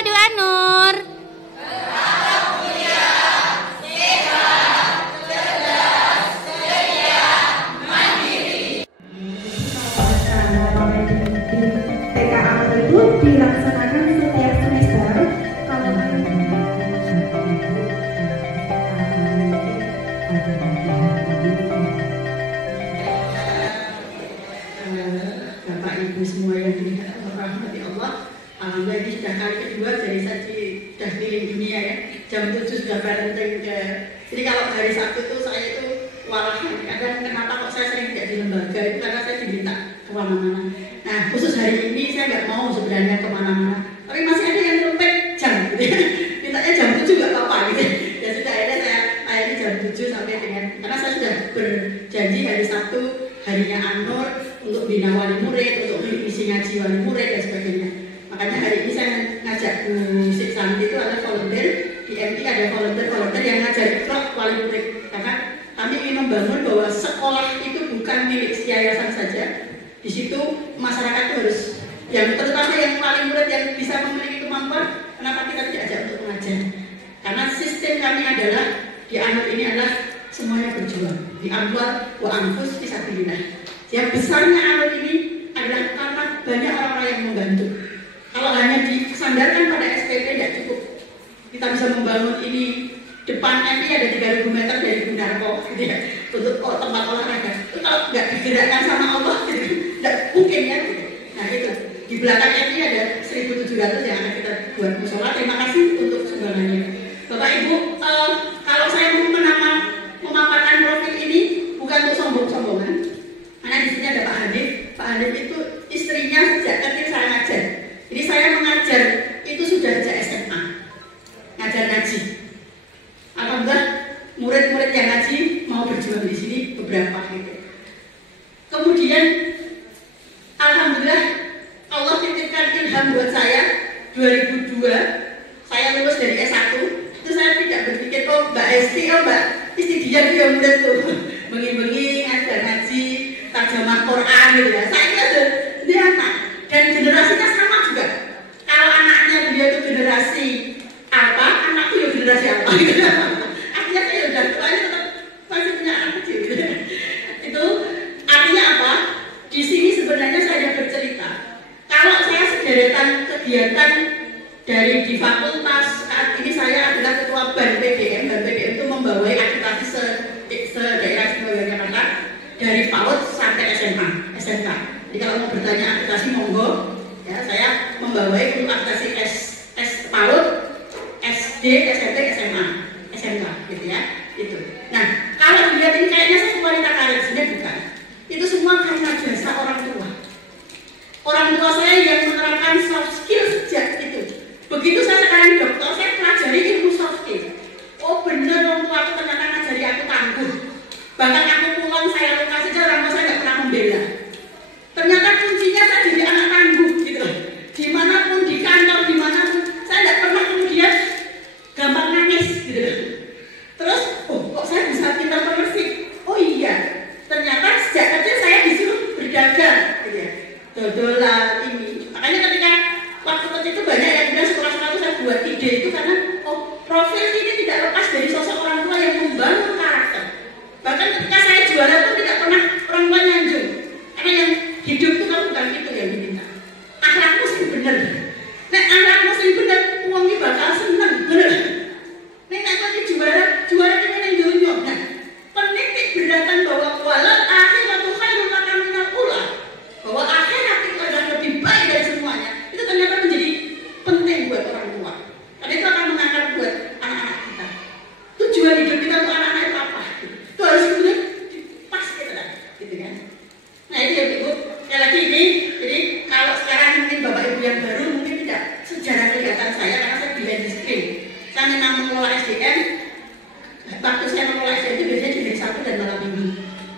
Madu Anur. Itu dilaksanakan setiap semester. Kalau Bapak Ibu semua yang dirahmati Allah, alhamdulillah ini sudah kali kedua jadi saya sudah keliling dunia ya. Jam 7 sudah parenting ke. Jadi kalau hari Sabtu itu saya itu walahan. Kadang kenapa kok saya sering tidak di lembaga itu karena saya diminta kemana-mana. Nah khusus hari ini saya nggak mau sebenarnya kemana-mana. Tapi masih ada yang dompet jam, gitu ya. Mintanya jam 7 nggak apa-apa gitu. Ya sudah akhirnya saya layani jam 7 sampai dengan karena saya sudah berjanji hari Sabtu harinya Anur untuk bina wali murid, untuk isi ngaji wali murid dan sebagainya. Makanya hari ini saya ngajak Bu Sik Santi itu ada volunteer di MI, ada volunteer yang ngajar ikhlas wali murid karena kami ingin membangun bahwa sekolah itu bukan milik yayasan saja. Di situ masyarakat itu harus yang terutama yang wali murid yang bisa memiliki kemampuan, kenapa kita tidak ajak untuk mengajar? Karena sistem kami adalah di Anur ini adalah semuanya berjuang di amwal wa anfus fisabilillah. Yang besarnya Anur ini adalah karena banyak orang-orang yang membantu. Kalau hanya disandarkan pada SPP tidak cukup. Kita bisa membangun ini depan MI ada 3.000 meter dari Bundarko gitu ya, untuk tempat olahraga. Itu kalau nggak digerakkan sama Allah gitu, tidak mungkin ya. Gitu. Nah itu di belakang MI ada 1.700 yang akan kita buat musola. Terima kasih untuk sumbangannya. Bapak Ibu, kalau saya memaparkan profil ini bukan untuk sombong-sombongan. Karena di sini ada Pak Hanif. Pak Hanif itu istrinya sejak kecil saya ngajar. Jadi saya mengajar itu sudah sejak SMA. Ngajar ngaji. Alhamdulillah murid-murid yang ngaji mau berjuang di sini beberapa gitu. Kemudian alhamdulillah Allah titipkan ilham buat saya 2002 saya lulus dari S1. Itu saya tidak berpikir Mbak Esti, Mbak Isti dia murid tuh bengi-bengi ngajar ngaji terjemah Quran gitu ya. Saya kira dia anak dan generasinya sama juga. Kalau anaknya dia itu generasi apa, anakku ya generasi apa gitu. Artinya saya udah tua ini tetap masih punya anak kecil gitu. Itu artinya apa? Di sini sebenarnya saya bercerita. Kalau saya sederetan kegiatan dari di fakultas saat ini saya adalah ketua BAN PDM. BAN PDM itu membawai akreditasi se-daerah istimewa Jakarta dari PAUD sampai SMA, SMK. Jadi kalau mau bertanya akreditasi monggo, ya saya membawai untuk akreditasi PAUD, SD, SMP, SMA, SMK, gitu ya. Itu. Nah, kalau dilihat ini kayaknya saya wanita karir, sebenarnya bukan. Itu semua karena jasa orang tua. Orang tua saya yang menerapkan soft skill sejak itu. Begitu saya sekarang dokter, saya pelajari ilmu soft skill. Oh bener orang tua aku ternyata ngajari aku tangguh. Bahkan aku pulang saya luka saja orang tua saya nggak pernah membela. Ternyata kuncinya saya jadi anak tangguh gitu. Dimanapun di kantor, dimanapun saya nggak pernah kemudian gampang nangis gitu. Terus, kok saya bisa pintar pemersik? Oh iya, ternyata sejak kecil saya disuruh berdagang gitu ya. Dodolan ini. Makanya ketika waktu kecil itu banyak yang bilang sekolah-sekolah itu saya buat ide itu karena profil ini tidak lepas dari sosok orang tua yang membangun karakter. Bahkan ketika saya juara pun tidak pernah orang tua nyanjung. Karena yang hidup itu kan bukan itu yang diminta. Akhlakmu sih bener. Nek akhlakmu sih bener, uangnya bakal seneng, bener. Nek nanti juara kita yang dunia. Nah, penitik beratan bahwa walal akhiratu khairul laka minal ula. Bahwa akhirat itu adalah lebih baik dari semuanya. Itu ternyata menjadi penting buat orang tua. Karena itu akan mengangkat buat anak-anak kita. Tujuan hidup kita untuk anak-anak itu apa? Itu harus kemudian pas kita lah, gitu kan? Nah itu ya Ibu. Sekali lagi ini, jadi kalau sekarang mungkin Bapak Ibu yang baru mungkin tidak sejarah kelihatan saya karena saya behind the screen. Saya memang mengelola SDM. Waktu saya mengelola SDM itu biasanya di hari Sabtu dan malam Minggu.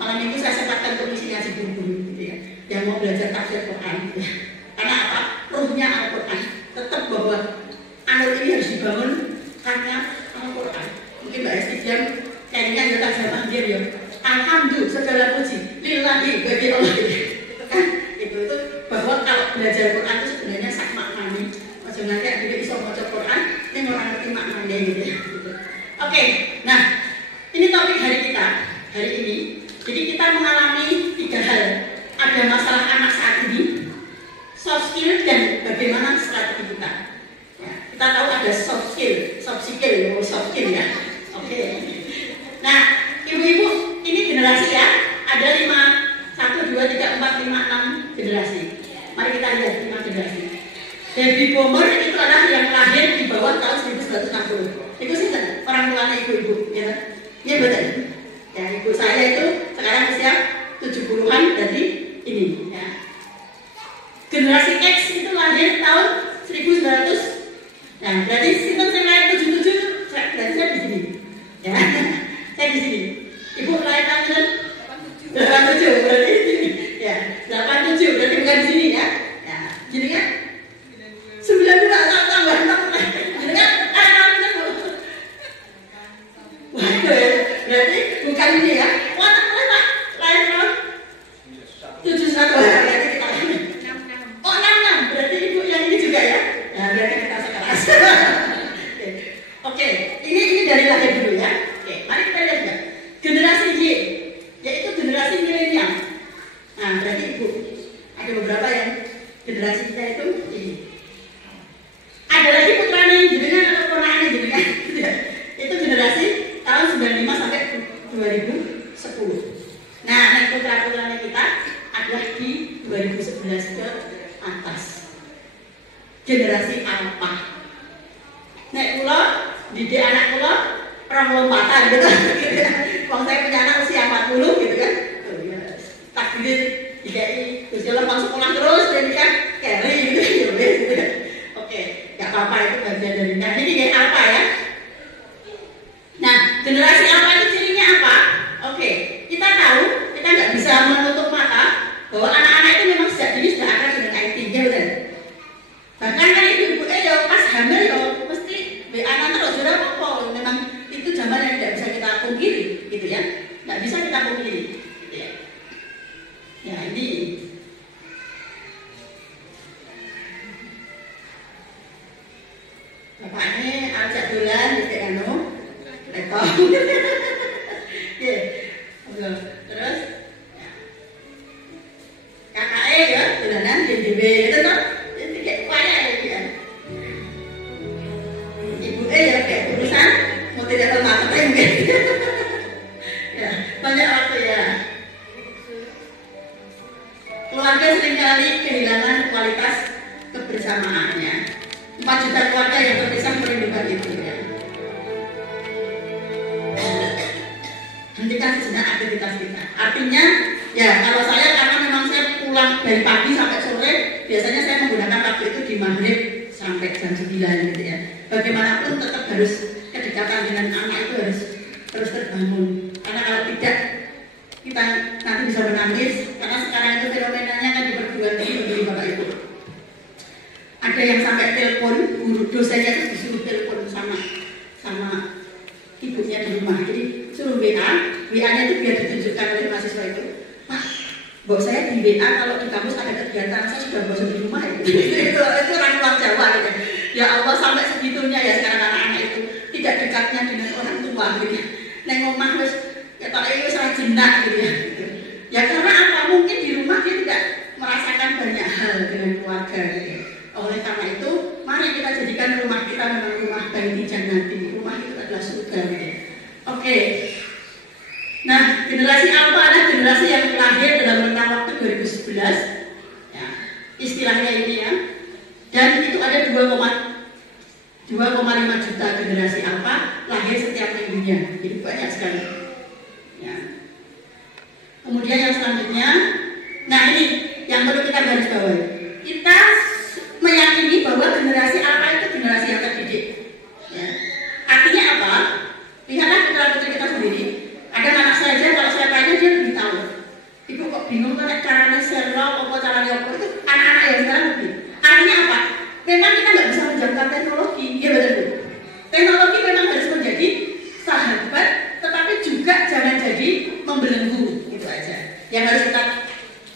Malam Minggu saya sempatkan untuk misi ngaji guru-guru, gitu ya, yang mau belajar tafsir Quran. Ya. Karena apa? Ruhnya Al-Quran. Tetap bahwa Anur ini harus dibangun karena Al-Quran. Mungkin Mbak Esti yang kayaknya kita sama dia ya. Alhamdulillah segala puji lillahi bagi Allah. Itu kan itu bahwa kalau belajar Quran itu sebenarnya sak maknani. Macam nanti ada bisa baca maknanya gitu ya. Oke, nah ini topik hari kita hari ini. Jadi kita mengalami 3 hal. Ada masalah anak saat ini, soft skill, dan bagaimana strategi kita. Ya, kita tahu ada soft skill ya. Oke. Nah, ibu-ibu ini generasi ya. Ada 1, 2, 3, 4, 5, 6 generasi. Mari kita lihat 5 generasi. Baby boomer itu adalah yang lahir di bawah tahun 1960. Itu sih orang tuanya ibu-ibu, ya kan? Iya betul. Ya, ibu saya itu sekarang usia 70-an, berarti ini. Ya. Generasi X itu lahir tahun 1900. Nah, berarti sistem saya lahir 77, berarti saya di sini. Ya, saya di sini. Ibu lahir tahun 87, berarti di sini. Ya, 87, berarti bukan di sini ya. Ya, gini kan? 92 tambah 6. Gini kan? Berarti bukan ini ya. Wah, Pak. Lahir tahun 71. Berarti kita oh, 66. Berarti ibu yang ini juga ya. Nah, berarti kita sekelas. Oke, ini dari lahir dulu ya. Oke, mari kita lihat ya. Generasi Y, yaitu generasi milenial. Nah, berarti ibu ada beberapa yang generasi kita itu ini. Ada lagi putranya jenengan atau ponakannya jenengan. Itu generasi tahun 95 sampai 2010. Nah, putra-putranya kita adalah di 2011 ke atas. Generasi alpha. Nek kula didik anak kula orang lompatan gitu. Wong saya punya anak usia 40 gitu kan. Oh iya. Takdir dikai usia lepas sekolah terus dan kan carry gitu ya wes gitu. Oke, enggak apa-apa itu bagian dari nah ini kayak apa ya? Nah, generasi alpha itu cirinya apa? Oke, kita tahu, kita nggak bisa menutup mata bahwa anak-anak itu memang sejak dini sudah akrab dengan IT, ya betul. Bahkan kan ibu-ibu ya pas hamil ya mesti anak terus sudah apa? Memang itu zaman yang tidak bisa kita pungkiri, gitu ya. Nggak bisa kita pungkiri, gitu ya. Ya ini. Bapaknya ajak dolan di anu, rekor. Oke, terus kakaknya ya dolanan di DB itu tuh, jadi kayak banyak ya dia. Ibunya ya kayak urusan mau tidak tahu marketing gitu. Ya banyak waktu ya. Keluarga seringkali kehilangan kualitas kebersamaannya. 4 juta keluarga yang terpisah merindukan itu ya. Hentikan sejenak aktivitas kita. Artinya, ya kalau saya karena memang saya pulang dari pagi sampai sore, biasanya saya menggunakan waktu itu di maghrib sampai jam 9 gitu ya. Bagaimanapun tetap harus kedekatan dengan anak itu harus terus terbangun. Karena kalau tidak, kita nanti bisa menangis. Karena sekarang itu fenomenanya kan di perguruan tinggi Bapak Ibu. Ada yang sampai telepon, guru dosennya itu disuruh telepon sama ibunya di rumah. Jadi suruh WA-nya itu biar ditunjukkan oleh mahasiswa itu. Pak, bahwa saya di WA kalau di kampus ada kegiatan, saya sudah bosan di rumah ya. Itu orang Jawa gitu. Ya Allah sampai segitunya ya sekarang anak-anak itu tidak dekatnya dengan orang tua gitu. Neng omah terus ya tak itu sangat jenak gitu ya. Ya karena apa? Mungkin di rumah dia tidak merasakan banyak hal dengan keluarga gitu. Oleh karena itu, mari kita jadikan rumah kita memang rumah baiti jannati. Rumah itu adalah surga gitu. Oke. Nah, generasi alpha adalah generasi yang lahir dalam rentang waktu 2011 ya, istilahnya ini ya. Dan itu ada 2,5 juta generasi alpha lahir setiap minggunya. Jadi banyak sekali ya. Kemudian yang selanjutnya, nah ini yang perlu kita garis bawahi. Kita meyakini bahwa generasi alpha itu generasi yang terdidik ya. Artinya apa? Lihatlah putra-putri kita sendiri. Ada anak saja kalau saya tanya dia lebih tahu. Ibu kok bingung kan caranya serok, apa caranya apa itu anak-anak yang sekarang lebih. Artinya apa? Memang kita nggak bisa menjauhkan teknologi, ya betul Bu. Teknologi memang harus menjadi sahabat, tetapi juga jangan jadi membelenggu, itu aja. Yang harus kita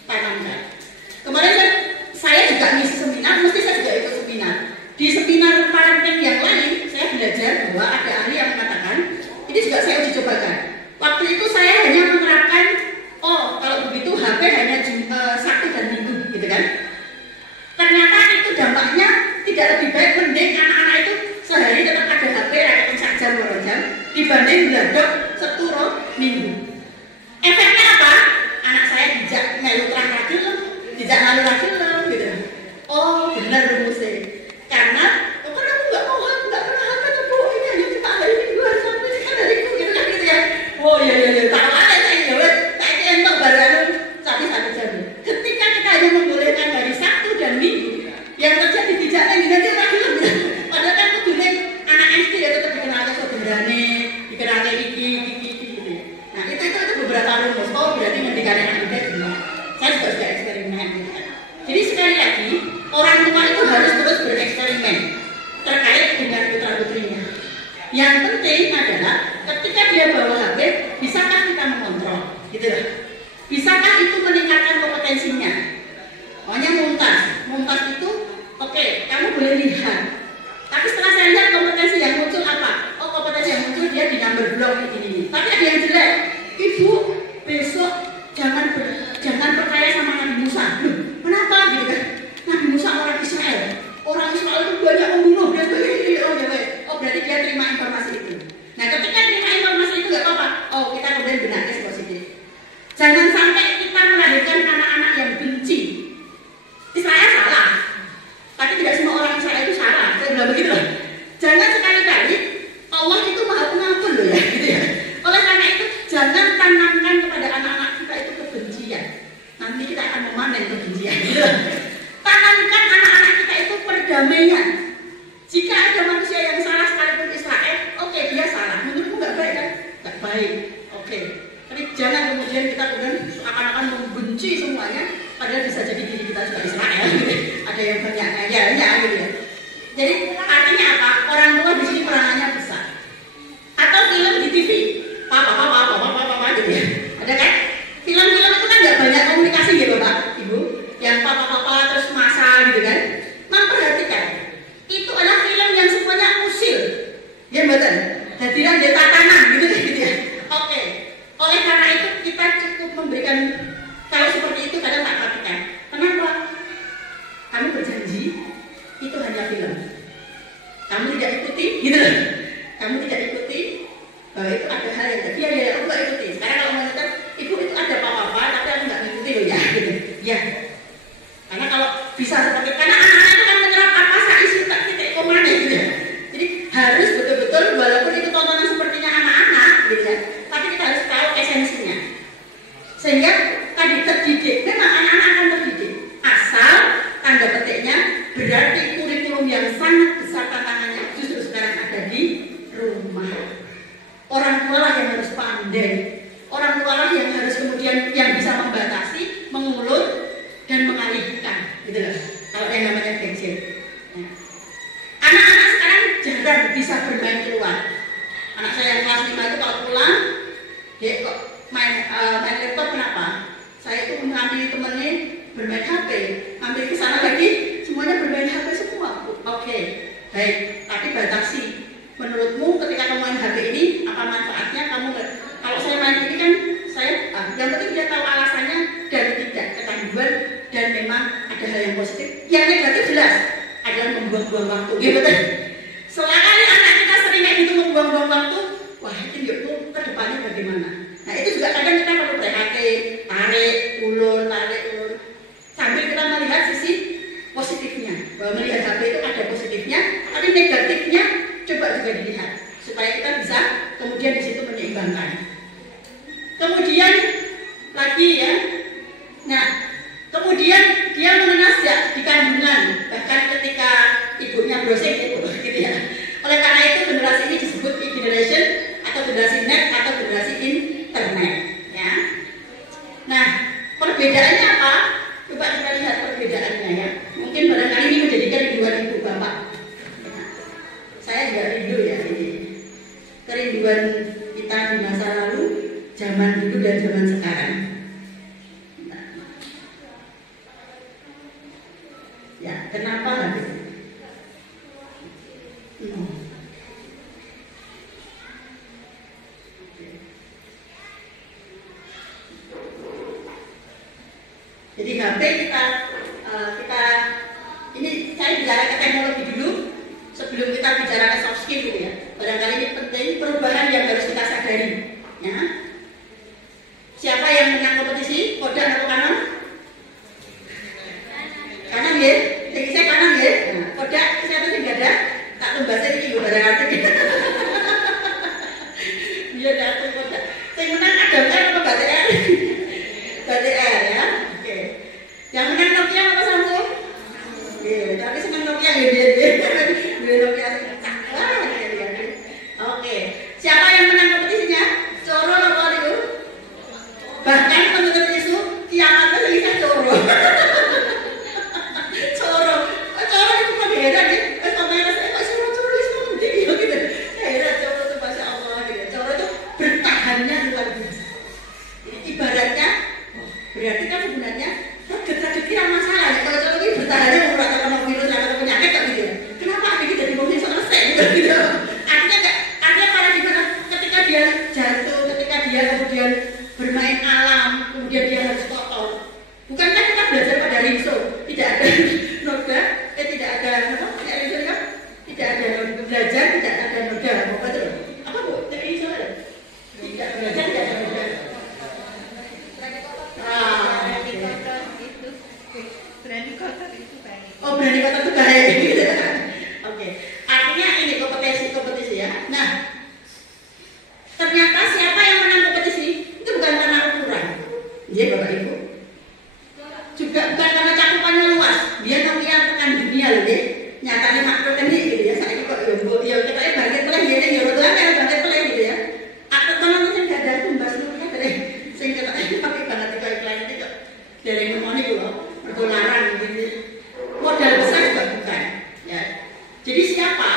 tanamkan. Kemarin saya juga ngisi seminar, mesti saya juga ikut seminar. Di seminar parenting yang lain, saya belajar belajar bahwa ada ahli yang mengatakan, ini juga saya uji cobakan. Waktu itu saya hanya menerapkan, oh kalau begitu HP hanya Sabtu dan Minggu, gitu kan? Ternyata itu dampaknya tidak lebih baik, mending anak-anak itu sehari tetap ada HP atau 1 jam 2 jam dibanding belajar seturo Minggu. Efeknya apa? Anak saya dijak melu terang lagi loh, dijak malu lagi loh, gitu. Oh benar rumusnya. Karena kan aku nggak pernah HP tuh bu, ini hanya cuma hari Minggu hari Sabtu ini kan hariku gitu kan gitu ya. Oh iya tak ada saya jawab, tak itu entok baru satu jam. Ketika kita hanya membolehkan hari Sabtu dan Minggu, yang terjadi dijaknya nanti lagi loh. Padahal kan kudunya anak SD ya tetap dikenalkan saudarane, dikenalkan iki gitu ya. Nah itu beberapa rumus. Oh berarti ngendikan anak muda juga. Saya juga sudah eksperimen. Jadi sekali lagi orang tua itu harus terus bereksperimen terkait dengan putra putrinya. Yang penting adalah ketika dia bawa HP, bisakah kita mengontrol, gitu lah. Bisakah itu meningkatkan kompetensinya? Pokoknya mumtaz itu, oke, kamu boleh lihat. Tapi setelah saya lihat kompetensi yang muncul apa? Oh kompetensi yang muncul dia di number block ini. Tapi ada yang jelek. Ibu besok jangan percaya sama Nabi Musa. Loh, kenapa gitu kan? Nabi Musa orang Israel. Orang Israel itu banyak membunuh dan oh berarti dia terima informasi itu. Nah ketika terima informasi itu nggak apa-apa. Oh kita kemudian benarkan positif. Jangan sampai kita melahirkan anak-anak yang benci. Israel salah, tapi tidak semua orang Israel itu salah. Saya bilang begitu loh. Jangan sekali-kali Allah itu maha pengampun loh ya, gitu ya. Oleh karena itu jangan tanamkan kepada anak-anak kita itu kebencian. Nanti kita akan memanen kebencian. Gitu. Tanamkan anak-anak kita itu perdamaian. Jika ada manusia yang salah sekalipun Israel, oke dia salah. Menurutmu nggak baik kan? Nggak baik. Oke. Tapi jangan kemudian kita akan membenci semuanya. Padahal bisa jadi diri kita juga Israel. Ada yang banyak ya gitu ya. Jadi artinya apa? Orang tua di sini peranannya besar. Atau film di TV, papa gitu ya. Ada kan? Film-film itu kan nggak banyak komunikasi ya bapak, ibu. Yang papa terus masa gitu kan. Memperhatikan. Itu adalah film yang semuanya usil. Ya betul. Jadi dia tatanan gitu ya. Oke. Oleh karena itu kita cukup memberikan. Kalau seperti itu kadang tak perhatikan. Kenapa? Kamu berjanji itu hanya film. Kamu tidak ikuti, gitu loh. Kamu tidak ikuti. Itu ada hal yang tadi ya aku nggak ikuti. Sekarang kalau mengatakan ibu itu ada apa-apa, tapi aku nggak mengikuti loh ya. Gitu. Ya. Karena kalau bisa seperti karena anak-anak itu kan menyerap apa saja isi tak titik komanya gitu ya. Jadi harus betul-betul walaupun itu tontonan sepertinya anak-anak, gitu ya. Tapi kita harus tahu esensinya. Sehingga tadi terdidik, memang anak-anak akan terdidik asal tanda petiknya berarti kurikulum yang sangat besar tantangannya justru sekarang ada di rumah. Orang tua lah yang harus pandai, orang tua lah yang harus kemudian yang bisa membatasi, mengulur dan mengalihkan, gitu loh. Kalau yang namanya gadget. Ya. Anak-anak sekarang jarang bisa bermain keluar. Anak saya yang kelas 5 itu kalau pulang, dia kok main laptop kenapa? Saya itu mengambil temennya bermain HP, ambil ke sana lagi, semuanya bermain HP semua. Oke, baik, tapi batasi. Menurutmu ketika kamu main HP ini apa manfaatnya? Kamu kalau saya main ini kan saya yang penting dia tahu alasannya dan tidak kecanduan dan memang ada hal yang positif. Yang negatif jelas adalah membuang-buang waktu. Gitu kan? Selama anak kita sering kayak gitu membuang-buang waktu, wah itu yuk ke depannya bagaimana? Nah itu juga kadang kita perlu perhatian, tarik ulur. Sambil kita melihat sisi positifnya. Bahwa melihat HP itu ada positifnya, tapi negatifnya coba juga dilihat supaya kita bisa kemudian di situ menyeimbangkan. Kemudian lagi ya, nah kemudian dia mengenal sejak di kandungan, bahkan ketika ibunya browsing gitu ya. Oleh karena itu generasi ini disebut e-generation atau generasi net atau generasi internet ya. Nah perbedaannya apa? Coba kita lihat perbedaannya ya. Mungkin barangkali ini menjadikan rinduan ibu bapak. Saya juga rindu ya ini. Kerinduan kita di masa lalu, zaman dulu dan zaman sekarang. Ya, kenapa habis? penting kita ini saya bicara ke teknologi dulu sebelum kita bicara ke soft skill gitu ya. Barangkali ini penting perubahan yang harus kita sadari. Ya. Siapa yang menang kompetisi? Kodam atau kanan? Kanan ya? Jadi saya kanan ya? Nah, kodam siapa sih nggak ada? Tak tumbasnya ini juga barangkali. Dia datang kodam. Yang menang ada apa BTR? BTR ya? Oke. Yang menang Nokia apa Samsung? Oke, tapi senang Nokia ya dia. Dia Nokia Oke. Siapa yang menang kompetisinya? Coro apa itu? Bahkan menurut isu kiamat itu bisa coro. Coro itu kok heran ya? Kamera saya kok coro itu penting gitu. Heran coro itu masya Allah gitu. Coro itu bertahannya luar biasa. Ibaratnya, berarti kan sebenarnya tragedi yang masalah ya. Kalau coro ini bertahannya murah karena virus atau penyakit tak gitu ya. Kenapa ini jadi mungkin selesai gitu? Artinya pada gimana? Ketika dia jatuh, ketika dia kemudian bermain alam, kemudian dia harus kotor. Bukankah kita belajar pada Rinso? Tidak ada noda, tidak ada apa? Tidak ada belajar, tidak ada noda. Apa itu? Apa bu? Rinso ada? Tidak belajar, tidak ada noda. Berani kotor itu baik. Oh, berani kotor itu baik. Oke. Artinya ini kompetisi ya. Nah, ternyata siapa yang menang kompetisi itu bukan karena ukuran, ya Bapak Ibu. Juga bukan karena cakupannya luas. Dia Nokia tekan dunia loh deh. Nyatanya makro kan gitu ya. Saya kok ya kita bangkit peleh ya ning yo doang kan bangkit peleh gitu ya. Aku tenan sing gak ada tumbas Nokia dari sing kita pakai banget kok iklan itu kok. Dari ngomong niku lho, mergo larang gitu. Modal besar juga bukan, ya. Jadi siapa?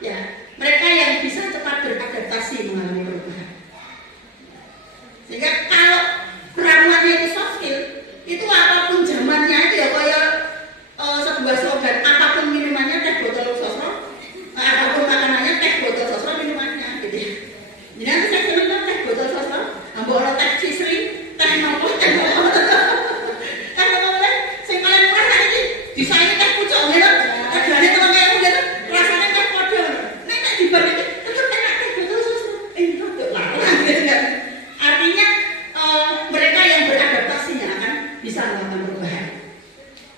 Ya, mereka yang bisa cepat beradaptasi mengalami perubahan. Sehingga kalau ramuannya itu soft skill, itu apapun zamannya itu ya kayak sebuah slogan, apapun minumannya teh botol sosro, apapun makanannya teh botol sosro minumannya, gitu ya. Jadi nanti saya seneng teh botol sosro, ambil orang teh cisri, teh nopo, teh nopo, teh nopo teh, sing paling murah tadi ini, desainnya teh pucuk gitu, harganya tolong ewu gitu, rasanya teh kode, nek dibandingin tetap enak teh botol sosro, itu larang gitu kan. Artinya mereka yang beradaptasinya akan bisa melakukan perubahan.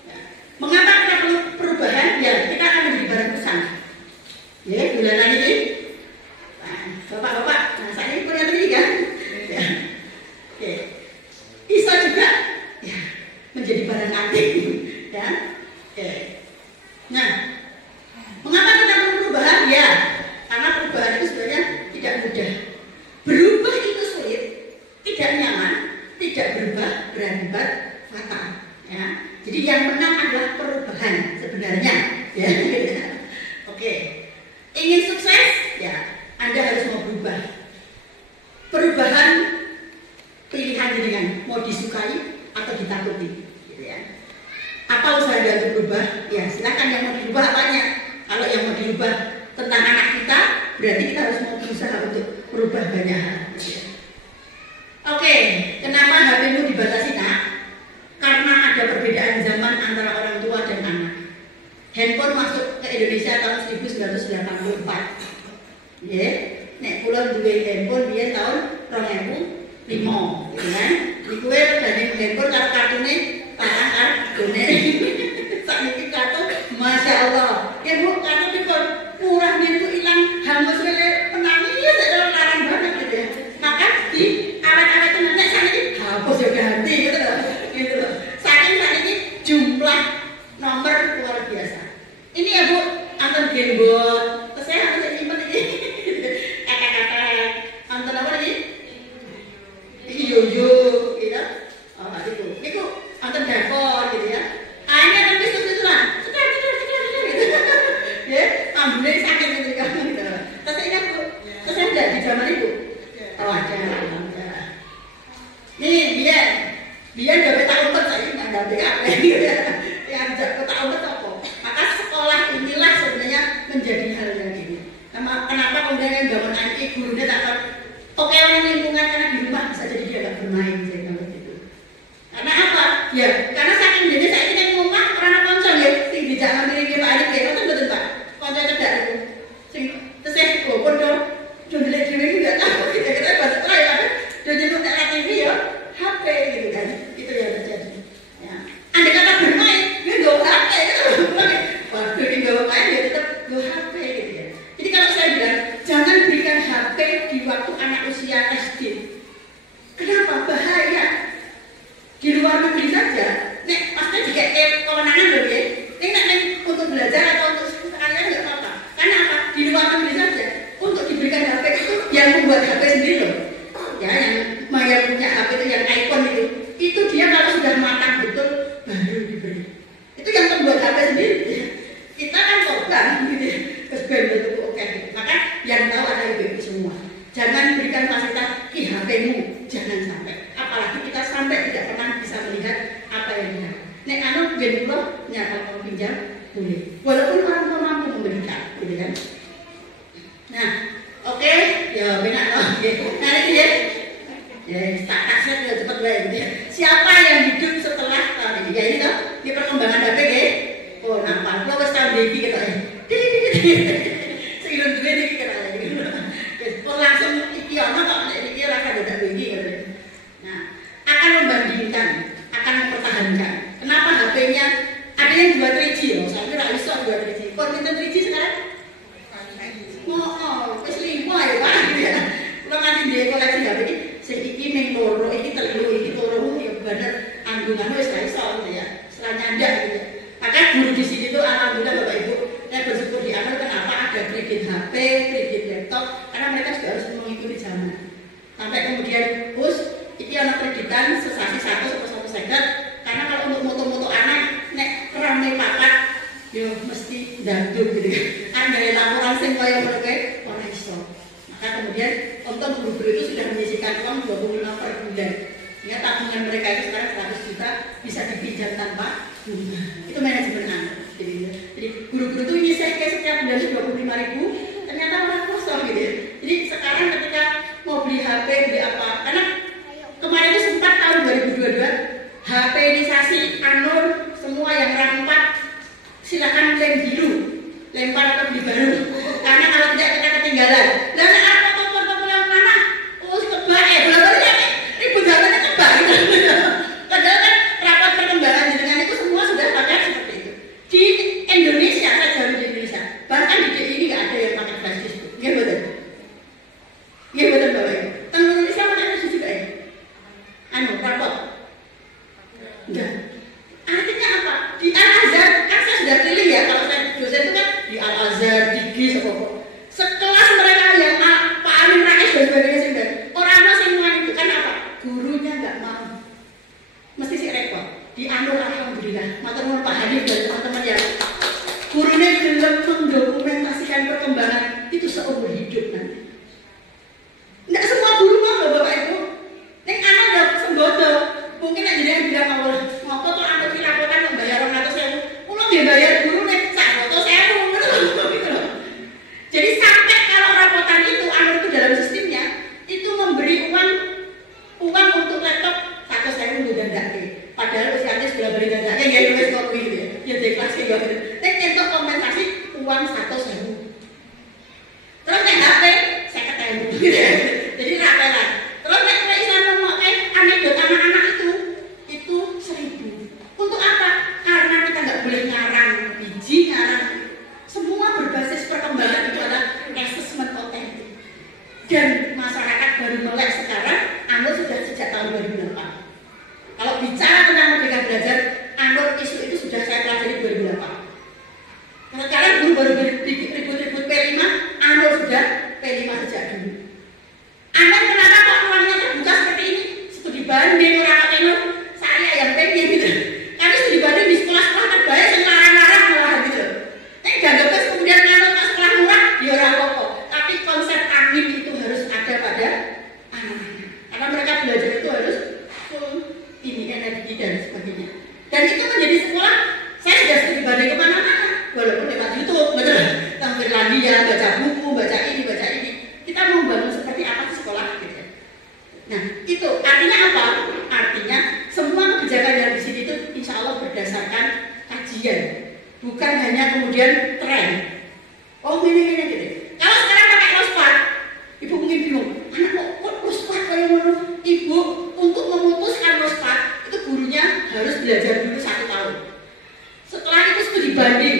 Ya. Mengapa kita perlu perubahan? Ya kita akan menjadi barang pesan. Ya bulanan ini, nah, bapak-bapak, nah saya ini punya ini kan. Ya. Oke. Bisa juga ya, menjadi barang antik. Ya. Oke. Nah, mengapa kita perlu perubahan? Ya, karena perubahan itu sebenarnya tidak mudah. Berubah itu sulit, tidak nyaman, tidak berubah berakibat fatal. Ya. Jadi yang menang adalah perubahan sebenarnya. Ya. Oke, ingin sukses, ya Anda harus mau berubah. Perubahan pilihan dengan mau disukai atau ditakuti. Gitu ya. Apa usaha Anda untuk berubah? Ya silakan yang mau dirubah apanya. Kalau yang mau dirubah tentang anak kita, berarti kita harus mau berusaha untuk merubah banyak hal. Oke, kenapa HP-mu dibatasi nak? Karena ada perbedaan zaman antara orang tua dan anak. Handphone masuk ke Indonesia tahun 1984. Ya, nek kula duwe handphone dia tahun 2005, gitu kan? Iku wae regane handphone karo kartune parah kartune. Sakniki kartu, masya Allah. Ya bu, kartu dipun murah niku ilang hangus lele penangis ya larang banget gitu ya. Maka di awet-awet tenan nek sakniki hapus ya ganti gitu loh. Gitu loh. Saking sakniki jumlah nomor luar biasa. Ini ya bu, anten gamebot. Terus saya harus simpen ini. Kata-kata anten apa ini? Yo-yo gitu. Oh, itu. Niku anten dapur gitu ya. Ini akan bisnis lah. Cekat gitu. Ya, ambilnya sakit gitu kan gitu. Terus ini aku, terus saya tidak di zaman itu. Oh ada. Nih dia udah tahun saya nggak ganti apa gitu ya. Yang udah tahun apa? Maka sekolah inilah sebenarnya menjadi hal yang ini. Kenapa kemudian yang zaman IT gurunya tak oke orang lingkungan karena di rumah bisa jadi dia nggak bermain gitu. Karena apa? Ya karena saking HP gitu ya. Jadi kalau saya bilang jangan berikan HP di waktu anak usia SD. Kenapa? Bahaya. Di luar negeri saja, nek pasti juga kewenangan loh ya. Ini nek untuk belajar atau untuk sekalian nggak apa-apa. Karena apa? Di luar negeri saja untuk diberikan HP itu yang membuat HP sendiri loh. Ya, yang punya HP itu yang iPhone itu dia kalau sudah matang betul baru diberi. Itu yang membuat HP sendiri. Kita kan korban gitu ya. Terus itu oke. Maka yang tahu ada ibu semua. Jangan berikan fasilitas di HP-mu, jangan sampai. Apalagi kita sampai tidak pernah bisa melihat apa yang dia. Nek anu ben kula nyapa kalau pinjam boleh. Walaupun orang tua mampu memberikan, gitu kan. Nah, oke, ya benar loh. Nah, ini ya. Ya, tak ya cepat bae gitu ya. Siapa yang hidup setelah tahun ini? Ya ini toh, di perkembangan HP ya. Oh, nampak. Kula wis tahun iki gitu ya. Sing duwe iki kira langsung iki ana kok nek iki rasa dadak begini gitu. Nah, akan membandingkan, akan mempertahankan. Kenapa HP-nya ada yang 2 3G loh, saya kira iso 2 3G. Kok pinten 3G sekarang? Wis 5 ya Pak. Kulo nganti dhewe koleksi HP iki, sing iki ning loro, iki telu, iki loro ya bener anggungan wis ra iso gitu ya. Setelah nyandak gitu. Maka guru di sini tuh alhamdulillah Bapak Ibu, saya bersyukur di Amel kenapa ada kredit HP, kredit laptop, karena mereka juga harus mengikuti zaman. Sampai kemudian ini anak kreditan sesasi 1 atau 1 second, karena kalau untuk moto-moto anak, nek rame papat, yo mesti dandung gitu. Ada laporan sing kaya mereka orang iso. Maka kemudian untuk guru-guru itu sudah menyisihkan uang 25 per bulan. Ya tabungan mereka itu sekarang 100 juta bisa dipinjam tanpa bunga. Itu manajemen anak. Jadi guru-guru itu nyisih kayak setiap bulan 25.000, ternyata orang kosong gitu ya. Jadi sekarang ketika mau beli HP, beli apa, karena kemarin itu sempat tahun 2022 HP-nisasi Anur, semua yang RAM 4 silakan lem biru, lempar atau beli baru. Karena kalau tidak kita ketinggalan. Dan apa foto-foto yang mana? Kebak belum ribut zamannya kebak. Padahal kan rapat perkembangan dengan itu semua sudah pakai seperti itu. Di Indonesia, saya jauh di Indonesia, bahkan di DI ini nggak ada yang pakai flash disk. Iya betul. Iya betul Bapak Ibu. Tentang Indonesia pakai flash disk juga ya. Rapot. Enggak. Artinya apa? Di Al-Azhar, kan saya sudah pilih ya, kalau saya dosen itu kan di Al-Azhar, di GIS, sekelas mereka yang Pak Amin Rais dan sebagainya sehingga orang semua itu kan apa? Gurunya nggak mau. Mesti si repot. Di Anur alhamdulillah, matur Pak Hadi dan teman-teman ya. Gurunya belum mendokumentasikan perkembangan itu seumur hidup nanti. Nggak semua guru mau loh Bapak Ibu. Nek anak udah sembodo, mungkin ada yang bilang awal ngopo tuh anak dilaporkan membayar 200.000, pulang dia bayar guru nek sak foto 1.000 gitu loh. Jadi sampai kalau rapotan itu anak itu dalam sistemnya itu memberi uang untuk laptop 100.000 udah dandake. Padahal usianya sudah beri dandake ya wis kok gitu ya. Ya deklasi ya gitu. Nek untuk kompensasi uang 100.000. Terus nek HP 50.000 gitu ya. Jadi rapelan. Terus nek bisa ngomong anekdot anak-anak itu 1.000. Untuk apa? Karena kita nggak boleh ngarang biji, ngarang semua berbasis perkembangan itu adalah assessment otentik. Dan masyarakat baru melek sekarang, Anur sudah sejak tahun 2008. Kalau bicara tentang Merdeka Belajar, Anur isu itu sudah saya pelajari 2008. Sekarang guru baru ribut-ribut P5, Anur sudah P5 sejak dulu. Anda kenapa kok ruangnya terbuka seperti ini? Studi banding orang Tenur, saya yang pengen gitu. Kami studi banding di sekolah-sekolah terbaik yang larang-larang malah gitu. Jangan kemudian ngantuk ke sekolah murah di orang pokok. Tapi konsep angin itu harus ada pada anak-anak. Karena mereka belajar itu harus full ini energi dan sebagainya. Dan itu menjadi sekolah. Saya sudah studi banding kemana-mana. Walaupun lewat YouTube, betul. Tampil lagi ya, baca buku, baca ini. Kita mau bangun seperti apa sih sekolah gitu. Nah, itu artinya apa? Artinya semua kebijakan yang di sini itu insya Allah berdasarkan kajian, bukan hanya kemudian tren. Oh ini gitu. Kalau sekarang pakai lospad, ibu mungkin bingung, anak kok lospad kayak mana? Ibu untuk memutuskan lospad itu gurunya harus belajar dulu 1 tahun. Setelah itu studi banding,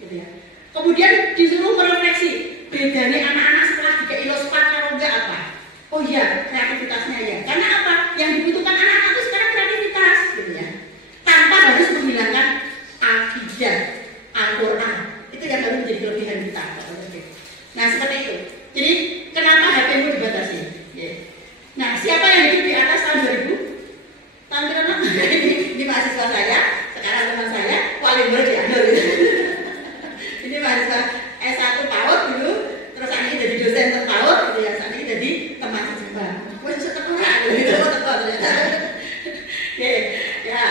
gitu ya. Kemudian di disuruh merefleksi bedanya anak-anak setelah dikasih ilospat kalau enggak apa. Oh iya, kreativitasnya ya. Karena apa? Yang dibutuhkan anak-anak itu sekarang kreativitas, gitu ya. Tanpa harus menghilangkan akidah Al-Quran. Itu yang harus menjadi kelebihan kita. Nah seperti itu. Jadi kenapa HPmu dibatasi? Ya. Nah siapa yang hidup di atas tahun 2000? Tahun berapa? Ini mahasiswa saya, sekarang teman saya, paling berdialog. Ini mahasiswa S1 PAUD dulu, terus saat ini jadi dosen PAUD, gitu ya. Saat ini jadi teman siswa. Wah setelah gitu, ternyata. Ya,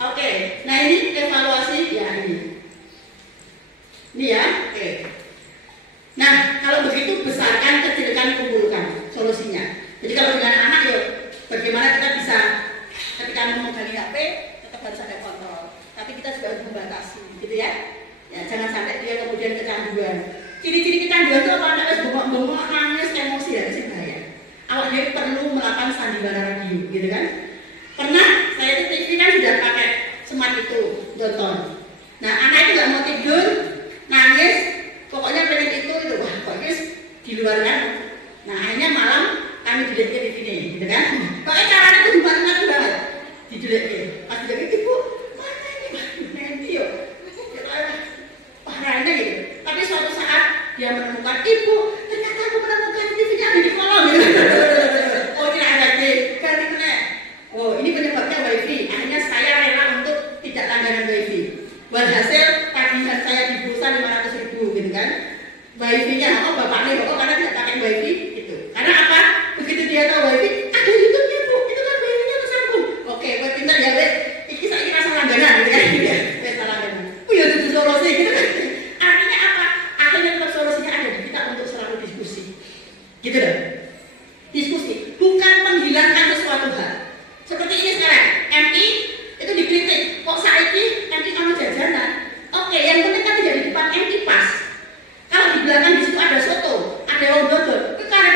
oke. Nah ini evaluasi ya ini. Ini ya, oke. Nah kalau begitu besarkan, kecilkan, kumpulkan solusinya. Jadi kalau dengan anak ya, bagaimana kita bisa ketika memegang HP tetap harus ada kontrol. Tapi kita juga harus membatasi, gitu ya. Ya jangan sampai dia kemudian kecanduan. Ciri-ciri kecanduan itu apa? Harus bengok-bengok, nangis, emosi ya, sih bahaya. Awalnya perlu melakukan sandiwara radio, gitu kan? Pernah saya itu TV kan sudah pakai smart itu, nonton. Nah anak itu nggak mau tidur, nangis, pokoknya pengen itu, wah pokoknya di luar kan. Nah akhirnya malam kami didekin di sini, gitu kan? Pokoknya caranya itu gimana banget, didekin. Pas didekin ibu, mana ini nanti yo, parahnya gitu. Tapi suatu saat dia menemukan ibu, ternyata aku menemukan TV-nya ada di kolong. Gitu. Oh ini ada ganti mana? Oh ini penyebabnya WiFi. Akhirnya saya rela untuk tidak langganan WiFi. Walhasil tagihan saya di pulsa 500.000 gitu kan. WiFi-nya bapaknya karena tidak pakai WiFi itu. Karena apa? Begitu dia tahu WiFi, ada YouTube-nya bu, itu kan WiFi-nya tersambung. Oke, gue pintar ya wes. Iki saya kira salah langganan gitu kan. Wes salah langganan. Oh ya itu solusi gitu kan. Artinya apa? Akhirnya tetap solusinya ada di kita untuk selalu diskusi. Gitu loh. Diskusi, bukan menghilangkan sesuatu hal. Seperti ini sekarang, MI itu dikritik. Kok saiki MI kamu jajanan? Oke, yang penting kan tidak di depan MI pas. Kalau di belakang di situ ada soto, ada wong dodol, itu karena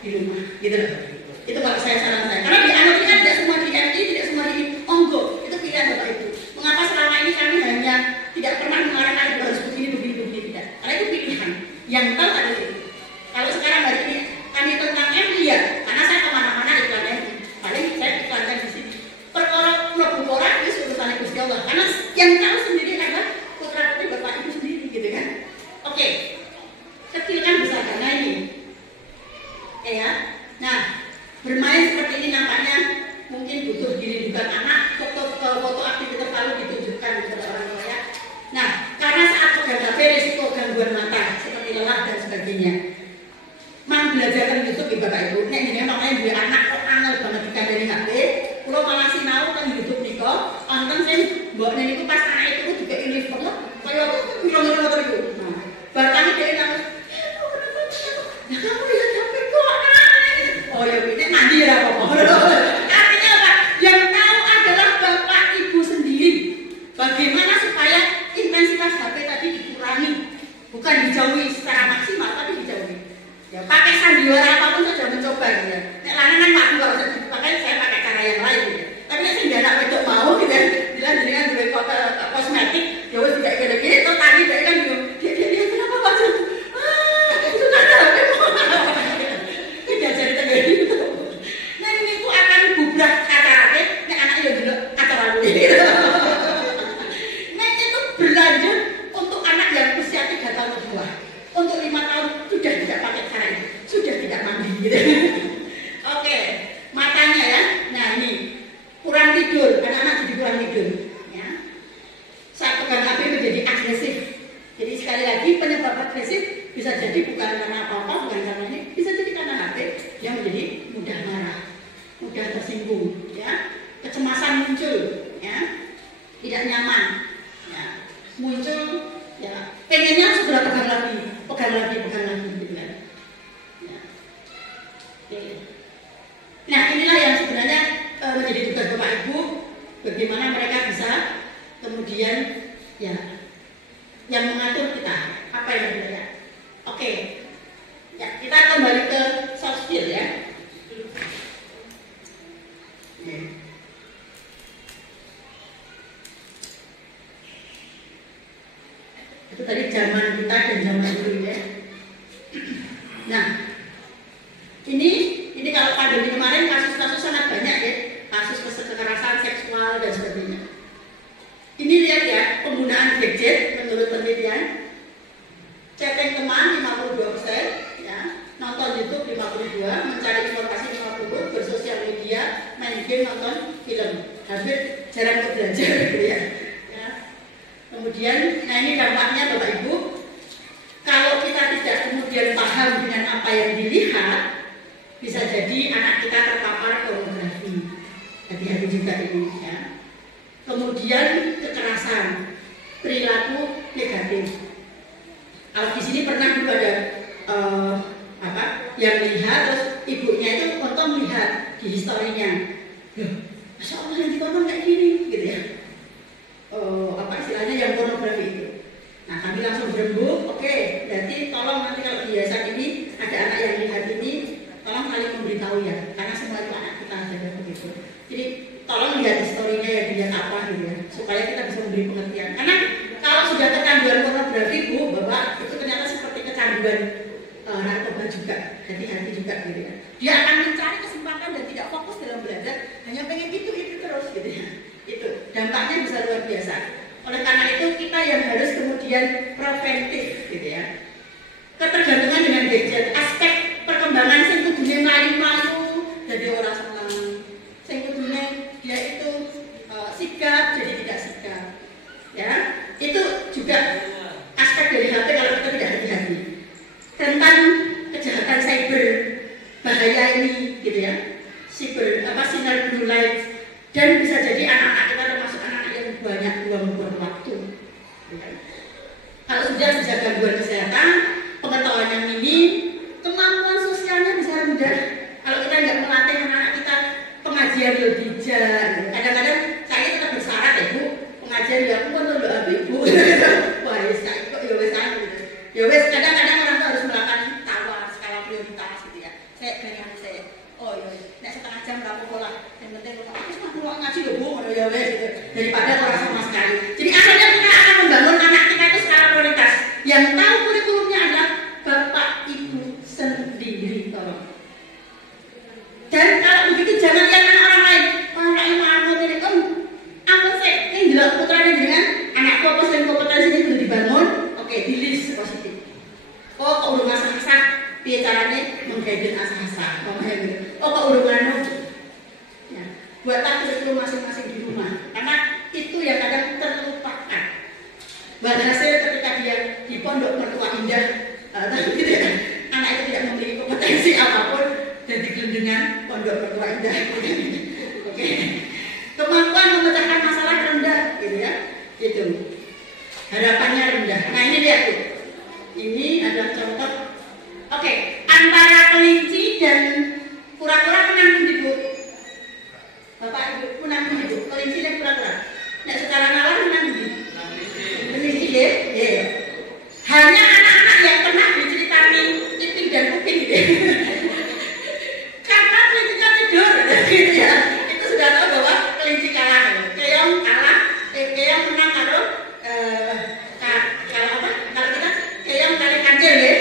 di rumah, gitu loh. Itu kalau saran saya. Karena di anak kan tidak semua di MI, tidak semua di Onggo. Itu pilihan Bapak Ibu. Mengapa selama ini kami hanya tidak pernah mengarahkan harus begini, tidak. Karena itu pilihan. Yang tahu ada itu. Kalau sekarang hari ini kami tentang MI ya, karena saya kemana-mana iklan MI. Paling saya iklankan di sini. Perkara mlebu orang itu urusan Gusti Allah. Karena yang tahu sendiri adalah putra putri Bapak Ibu sendiri, gitu kan. Oke. Kecil kan besar karena ini. Ya. Nah, bermain seperti ini nampaknya mungkin butuh dirindukan anak, foto aktivitas lalu ditunjukkan kepada orang tua ya. Nah, karena saat pegang HP risiko gangguan mata seperti lelah dan sebagainya. Mang belajarkan YouTube ya Bapak Ibu. Nek jenenge makanya duwe anak kok angel banget dikandani HP. Kula malah sinau kan YouTube nika, wonten sing mbokne niku pas anak itu juga uniform kaya ngomong-ngomong iku. Nah, barang dhek nang ya kamu lihat HP kok oh ya ini mandi ya apa-apa. Artinya apa? Yang tahu adalah Bapak Ibu sendiri. Bagaimana supaya intensitas HP tadi dikurangi, bukan dijauhi secara maksimal, tapi dijauhi. Ya pakai sandiwara apapun saja mencoba gitu ya. Nek lanangan waktu kalau pakai saya pakai cara yang lain gitu. Tapi nek sing anak wedok mau gitu ya. Bilang jenengan duwe kosmetik, ya wis tidak gini-gini to tadi dhek kan bingung. Dia kenapa wajah? Itu kan HP. Jadi tegak gitu. Nah ini ku akan bubrah acaranya, nek anak yo dulu acara gitu. Nah itu berlanjut untuk anak yang usia 3 tahun ke bawah. Untuk 5 tahun sudah tidak pakai cara itu, sudah tidak mandi gitu. Oke, matanya ya. Nah ini kurang tidur, anak-anak jadi kurang tidur. Ya. Saat pegang HP menjadi agresif. Jadi sekali lagi penyebab agresif bisa jadi bukan karena apa-apa, bukan karena ini, bisa jadi karena HP yang menjadi mudah marah, mudah tersinggung, ya, kecemasan muncul, ya, tidak nyaman, ya, muncul, ya, pengennya segera pegang lagi, gitu kan. Ya. Oke. Nah inilah yang sebenarnya menjadi tugas Bapak Ibu, bagaimana mereka bisa kemudian, ya, yang mengatur kita, apa yang berbeda. Oke, ya kita kembali ke soft skill ya. Itu tadi zaman kita dan zaman dulu ya. Nah, ini kalau pandemi kemarin kasus-kasus sangat banyak ya, kasus kekerasan seksual dan sebagainya. Ini lihat ya, penggunaan gadget menurut penelitian. Chatting teman 52%, ya, nonton YouTube 52%, mencari informasi 50%, bersosial media, main game, nonton film. Hampir jarang belajar gitu ya. Kemudian, nah ini dampaknya Bapak Ibu. Kalau kita tidak kemudian paham dengan apa yang dilihat, bisa jadi anak kita terpapar pornografi. Hati-hati juga ini ya. Kemudian kekerasan, perilaku negatif. Kalau di sini pernah dulu ada yang lihat terus ibunya itu nonton melihat di historinya, Masya Allah yang ditonton kayak gini, gitu ya. Istilahnya yang pornografi itu. Nah kami langsung berembuk, oke, berarti tolong nanti kalau di yayasan ini ada anak yang lihat ini, tolong saling memberitahu ya, karena semua itu anak kita ada begitu. Jadi tolong lihat historinya ya, dilihat apa gitu ya, supaya kita bisa memberi pengertian. Karena kalau sudah kecanduan pornografi Bu, Bapak, itu ternyata seperti kecanduan narkoba juga, hati-hati juga gitu ya. Dia akan mencari kesempatan dan tidak fokus dalam belajar, hanya pengen itu terus gitu ya. Itu dampaknya bisa luar biasa. Oleh karena itu kita yang harus kemudian preventif gitu ya. Ketergantungan dengan gadget, aspek perkembangan sing kudune mlayu-mlayu jadi orang senang. Sing kudune dia itu sigap jadi tidak sigap. Ya, itu juga aspek dari HP kalau kita tidak hati-hati. Tentang kejahatan cyber, bahaya ini gitu ya. Sinar blue light, dan bisa jadi anak-anak kita termasuk anak-anak yang banyak buang-buang waktu. Ya. Kalau sudah bisa gangguan kesehatan, pengetahuannya minim, kemampuan sosialnya bisa rendah. Kalau kita nggak melatih anak-anak kita pengajian lebih bijak, kadang-kadang saya tetap bersyarat ya Bu, pengajian ya aku pun doa Ibu. Wah, kok ya wes gitu. Ya wes kadang-kadang orang tuh harus melakukan tawar skala prioritas. gitu ya. Saya dengan saya, oh iya, nek setengah jam berapa pola, yang penting aku cuma pulang ngaji loh bu, ya wes gitu. Daripada orang sama sekali. Jadi akhirnya kita akan membangun anak kita itu secara prioritas. Yang tahu kurikulumnya adalah bapak ibu sendiri, tolong. Dan kalau begitu jangan lihat anak orang lain. Orang lain mau jadi apa sih? Ini jelas putranya dengan anak fokus dan kompetensi ini belum dibangun. Oke, di list positif. Oh, kok udah masak-masak, piye caranya mengguide asah-asah. Oh, kok udah nganu. Ya, buatlah kurikulum masing-masing di rumah. Karena itu yang kadang terlupakan. Hasil ketika dia di pondok mertua indah, gitu ya, anak itu tidak memiliki kompetensi apapun dan digelendengan pondok mertua indah. Oke. Kemampuan memecahkan masalah rendah, gitu ya. Itu. Harapannya rendah. Nah, ini lihat tuh. Ini adalah contoh. Oke, antara kelinci dan kura-kura menang pundi, Bu? Bapak Ibu menang pundi, Bu? Kelinci dan kura-kura. Nek secara nalar menang pundi? Kelinci ya? Ya. Hanya anak-anak yang pernah diceritani iping dan kuping gitu. Karena kelincinya tidur, gitu ya. Itu sudah tahu bahwa kelinci kalah. Keong kalah, keong menang karo kalau apa? Kalau kita keong kali kancil ya.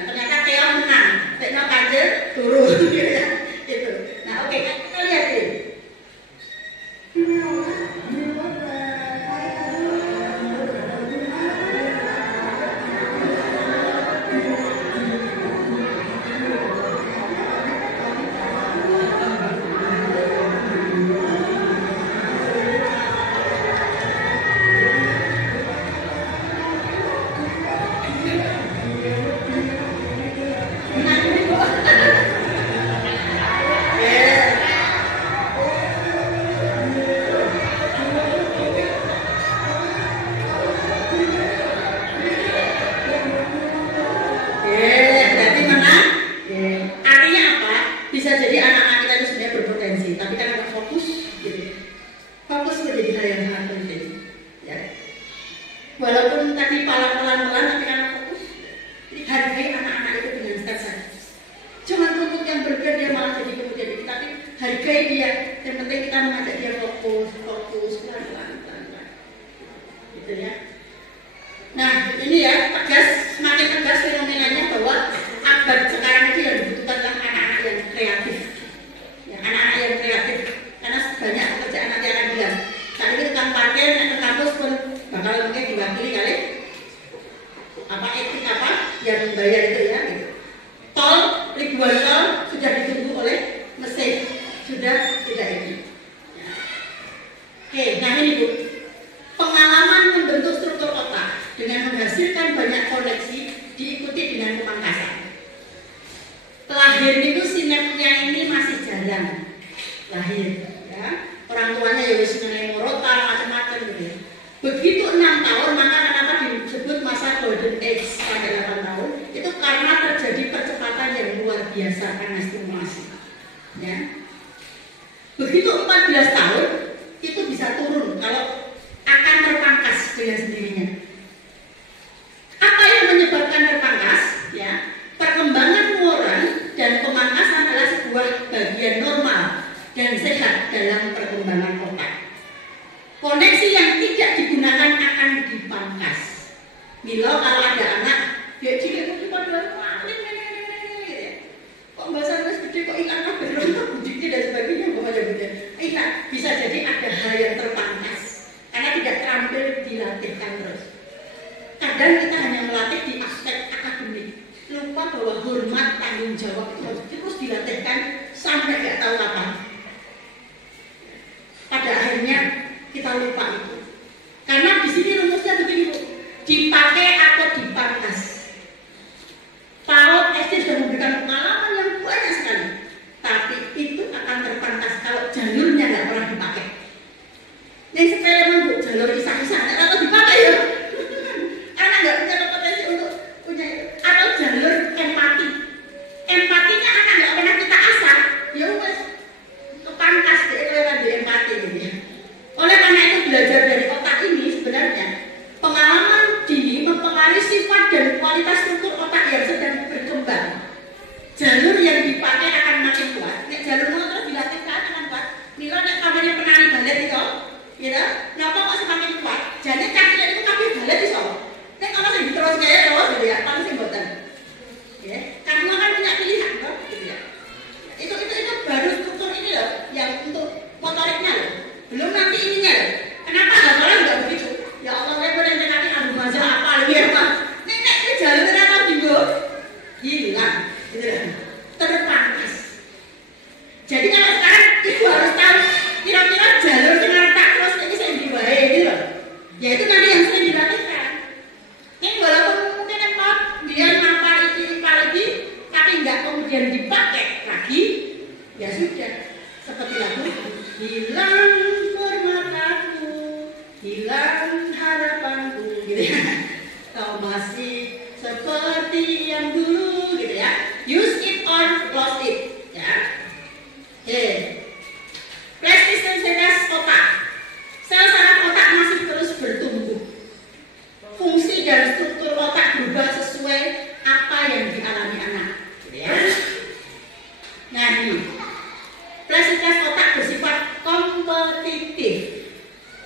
Nah, ternyata keong menang. Tekno kancil turun gitu ya. Gitu. Nah, oke, kita lihat ini. Empatinya anak nggak pernah kita asah. Jadi kalau sekarang ibu harus tahu kira-kira jalur dengan tak terus ini saya diwae gitu loh. Ya itu nanti yang sering dilatihkan. Ini walaupun mungkin apa dia ngapal lagi, tapi nggak kemudian dipakai lagi, ya sudah seperti lagu hilang permataku, hilang harapanku, gitu ya. Kau masih seperti yang dulu, gitu ya. Use it or lost it, ya. Plastisitas otak. Sel saraf otak masih terus bertumbuh. Fungsi dan struktur otak berubah sesuai apa yang dialami anak, gitu ya. Nah ini, plastisitas otak bersifat kompetitif.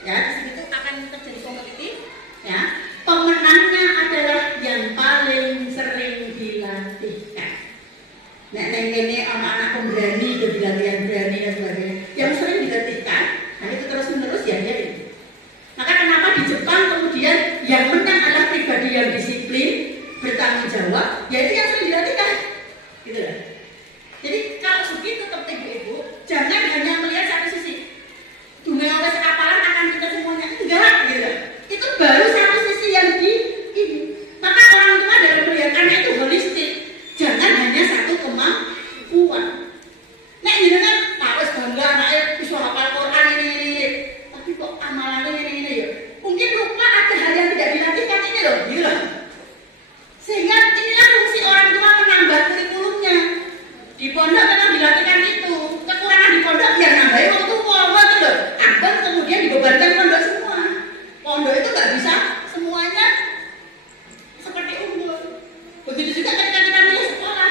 Ya, di situ akan terjadi kompetitif. Ya, pemenangnya adalah yang paling sering dilatihkan. Nah, ini anak-anak pemberani, dilatihkan berani dan sebagainya. Yang sering dilatihkan, nah itu terus menerus ya dia itu. Maka kenapa di Jepang kemudian yang menang adalah pribadi yang disiplin, bertanggung jawab, ya itu yang sering dilatihkan, gitu lah. Jadi kalau begitu tetap ibu-ibu, jangan hanya melihat satu sisi. Dunia oleh sekapalan akan kita semuanya enggak, gitu. Itu baru satu sisi yang di ini. Maka orang tua dalam melihat anak itu holistik. Jangan hanya satu kemampuan. Nek jenengan harus bangga anaknya bisa hafal Quran ini. Tapi kok amalannya ini ya. Mungkin lupa ada hal yang tidak dilatihkan ini loh, gitu loh. Sehingga inilah fungsi orang tua menambah kurikulumnya. Di pondok memang dilatihkan itu. Kekurangan di pondok yang nambahin waktu itu loh. Agar kemudian dibebankan pondok semua. Pondok itu nggak bisa semuanya seperti unggul. Begitu juga ketika kita milih sekolah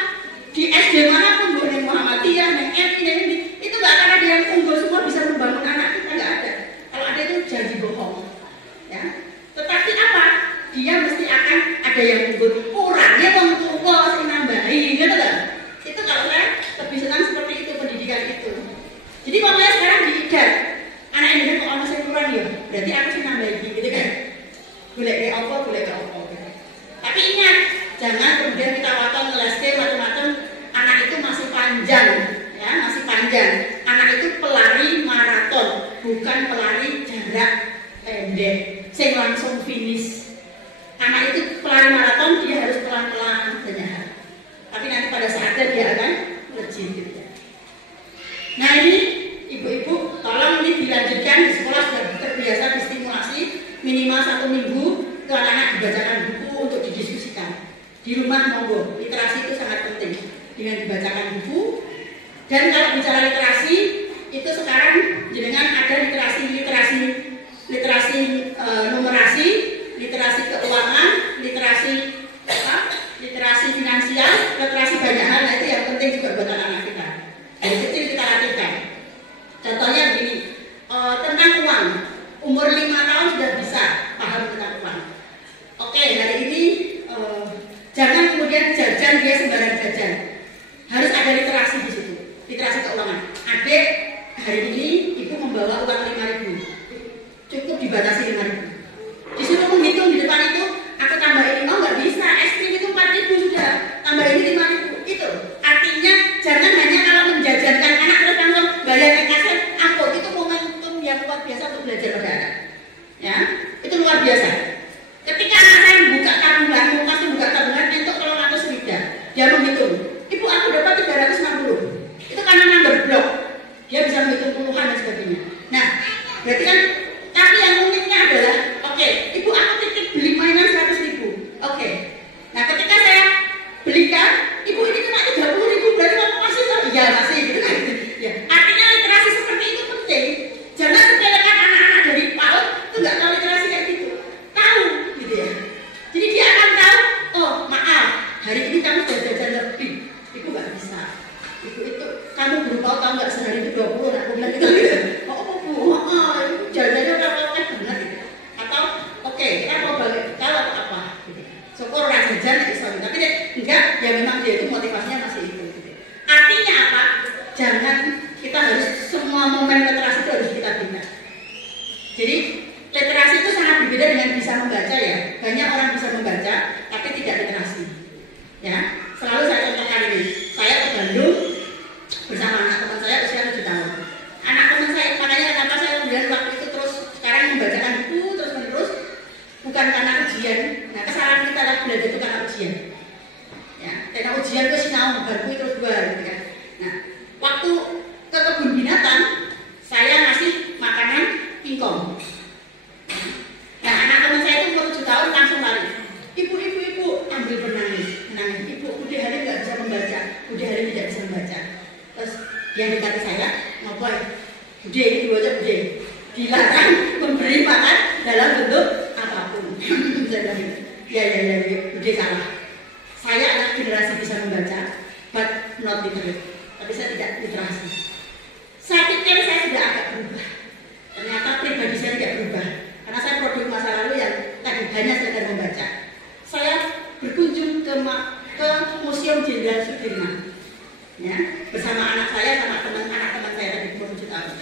di SD manapun, di Muhammadiyah, ini itu nggak akan ada yang unggul semua bisa membangun anak kita, nggak ada. Kalau ada itu janji bohong, ya. Tetapi apa? Dia mesti akan ada yang unggul. Kurangnya wong tua sing nambahin, gitu loh. Itu kalau saya lebih senang seperti itu pendidikan itu. Jadi pokoknya sekarang diidat anak ini kok ono sing kurang ya, berarti aku sih nambahin, gitu kan? Boleh ke apa, boleh ke apa. Gitu. Tapi ingat, jangan kemudian kita waton ngeleste macam-macam. Anak itu masih panjang, ya masih panjang. Anak itu pelari maraton, bukan pelari jarak pendek. Sing langsung finish. Anak itu pelari maraton, dia harus pelan-pelan banyak. Tapi nanti pada saatnya dia akan legit, gitu ya. Nah ini ibu-ibu, tolong ini dilanjutkan di sekolah sudah terbiasa distimulasi minimal 1 minggu ke anak-anak dibacakan buku untuk didiskusikan. Di rumah monggo, literasi itu sangat penting dengan dibacakan buku. Dan kalau bicara literasi itu sekarang jenengan ada literasi numerasi, literasi keuangan, literasi finansial, literasi banyak hal. Nah itu yang penting juga buat anak-anak kita. Dari kecil kita latihkan. Contohnya begini, tentang uang. Umur 5 tahun sudah bisa paham tentang uang. Oke, hari ini jangan kemudian jajan dia sembarang jajan. Harus ada literasi di situ, literasi keuangan. Adik hari ini ibu membawa uang 5.000, cukup dibatasi 5.000. Disuruh menghitung di depan itu, aku tambahin 5 nggak bisa. Es krim itu 4.000 sudah, tambahin 5.000. Itu artinya jangan hanya kalau menjajankan anak terus langsung bayar ke kasir. Aku itu momentum yang luar biasa untuk belajar pada anak. Ya, itu luar biasa. Ketika anak saya buka tabungan, masih buka tabungan untuk kalau ngatur seribu, dia menghitung. Ibu aku dapat 360. Itu karena number block. Dia bisa menghitung puluhan dan sebagainya. Nah, berarti kan, tapi yang uniknya adalah, oke, ibu aku titip beli mainan 100.000. Oke. Nah, ketika saya belikan, ibu ini cuma 30.000, berarti kamu masih iya masih gitu kan? Ya. Artinya literasi seperti itu penting. Jangan sepelekan anak-anak dari PAUD itu nggak tahu literasi kayak gitu. Tahu, gitu ya. Jadi dia akan tahu, oh maaf, hari ini kamu sudah jajan lebih. Ibu nggak bisa. Ibu itu, kamu belum tahu nggak sehari itu 20, aku bilang gitu. Oh bu, jajannya udah oke banget gitu. Atau oke, kita mau balik tahu apa gitu. Syukur orang jajan itu sorry. Tapi enggak, ya memang dia itu motivasinya masih itu gitu. Artinya apa? Jangan kita harus semua momen literasi itu harus kita bina. Jadi literasi itu sangat berbeda dengan bisa membaca ya. Banyak orang bisa membaca tapi tidak literasi. Ya, selalu saya contohkan ini. Saya ke Bandung bersama anak teman saya Dia dekati saya, ngapain? Bude, ini dua aja bude. Dilarang memberi makan dalam bentuk apapun. Saya bilang, ya, bude salah. Saya anak generasi bisa membaca, but not literate. Tapi saya tidak literasi. Saya pikir saya sudah agak berubah. Ternyata pribadi saya tidak berubah. Karena saya produk masa lalu yang tadi hanya sekedar membaca. Saya berkunjung ke Museum Jenderal Sudirman, ya, bersama anak saya sama anak teman saya tadi 27 tahun.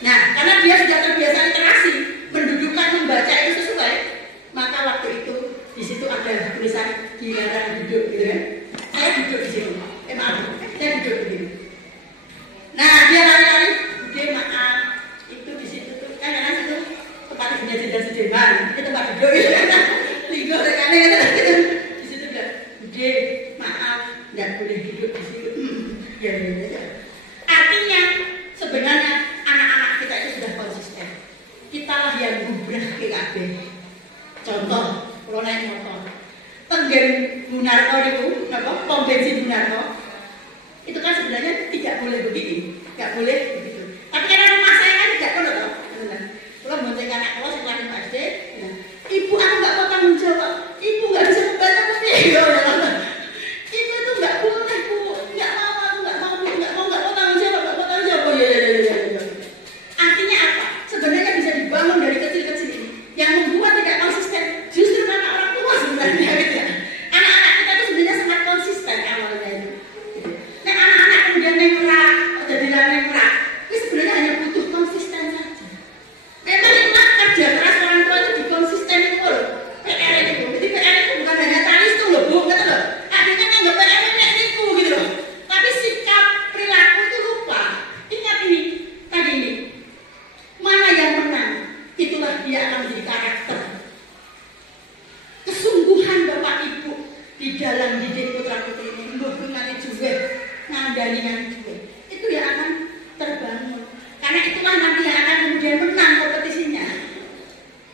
Nah, karena dia sudah terbiasa literasi, mendudukan membaca itu sesuai, maka waktu itu di situ ada tulisan dilarang duduk, gitu kan? Saya duduk di situ. Maaf, saya duduk begini. Nah, dia lari-lari, dia maaf, itu di situ tuh kan karena situ tempat Jenderal Sudirman, itu tempat duduk, gitu kan? Linggo rekannya gitu. Di situ udah, bude, maaf, nggak boleh duduk di situ. Ya. Artinya sebenarnya anak-anak kita itu sudah konsisten. Kita lah yang gubrak PKB. Contoh, kalau naik motor, Penggen Bunarto itu, pom bensin Bunarto, itu kan sebenarnya tidak boleh begini, nggak boleh begitu. Tapi karena rumah saya kan tidak boleh toh. Kalau bonceng anak kelas setelah Pak SD, ibu aku nggak mau tanggung jawab, ibu nggak bisa membaca pasti. Ibu itu nggak boleh bu, nggak mau tanggung jawab. Ya. Artinya apa? Sebenarnya bisa dibangun dari kecil-kecil ini. Yang membuat tidak konsisten justru karena orang tua sebenarnya. Gitu ya. Anak-anak kita itu sebenarnya sangat konsisten awalnya itu. Nah anak-anak kemudian nengrak, jadi nengrak, itu sebenarnya hanya butuh konsisten saja. Memang itulah kerja keras orang tua itu dikonsisten itu loh. PR itu, jadi PR itu bukan hanya talis tuh loh bu, gitu loh. Akhirnya nggak PR kayak nipu gitu loh. Tapi sikap perilaku itu lupa. Ingat ini, tadi ini, mana yang menang? Itulah dia akan menjadi karakter. Kesungguhan Bapak Ibu di dalam didik putra putri ini, menghubungkan juga, ngandani juga, itu yang akan terbangun. Karena itulah nanti yang akan kemudian menang kompetisinya.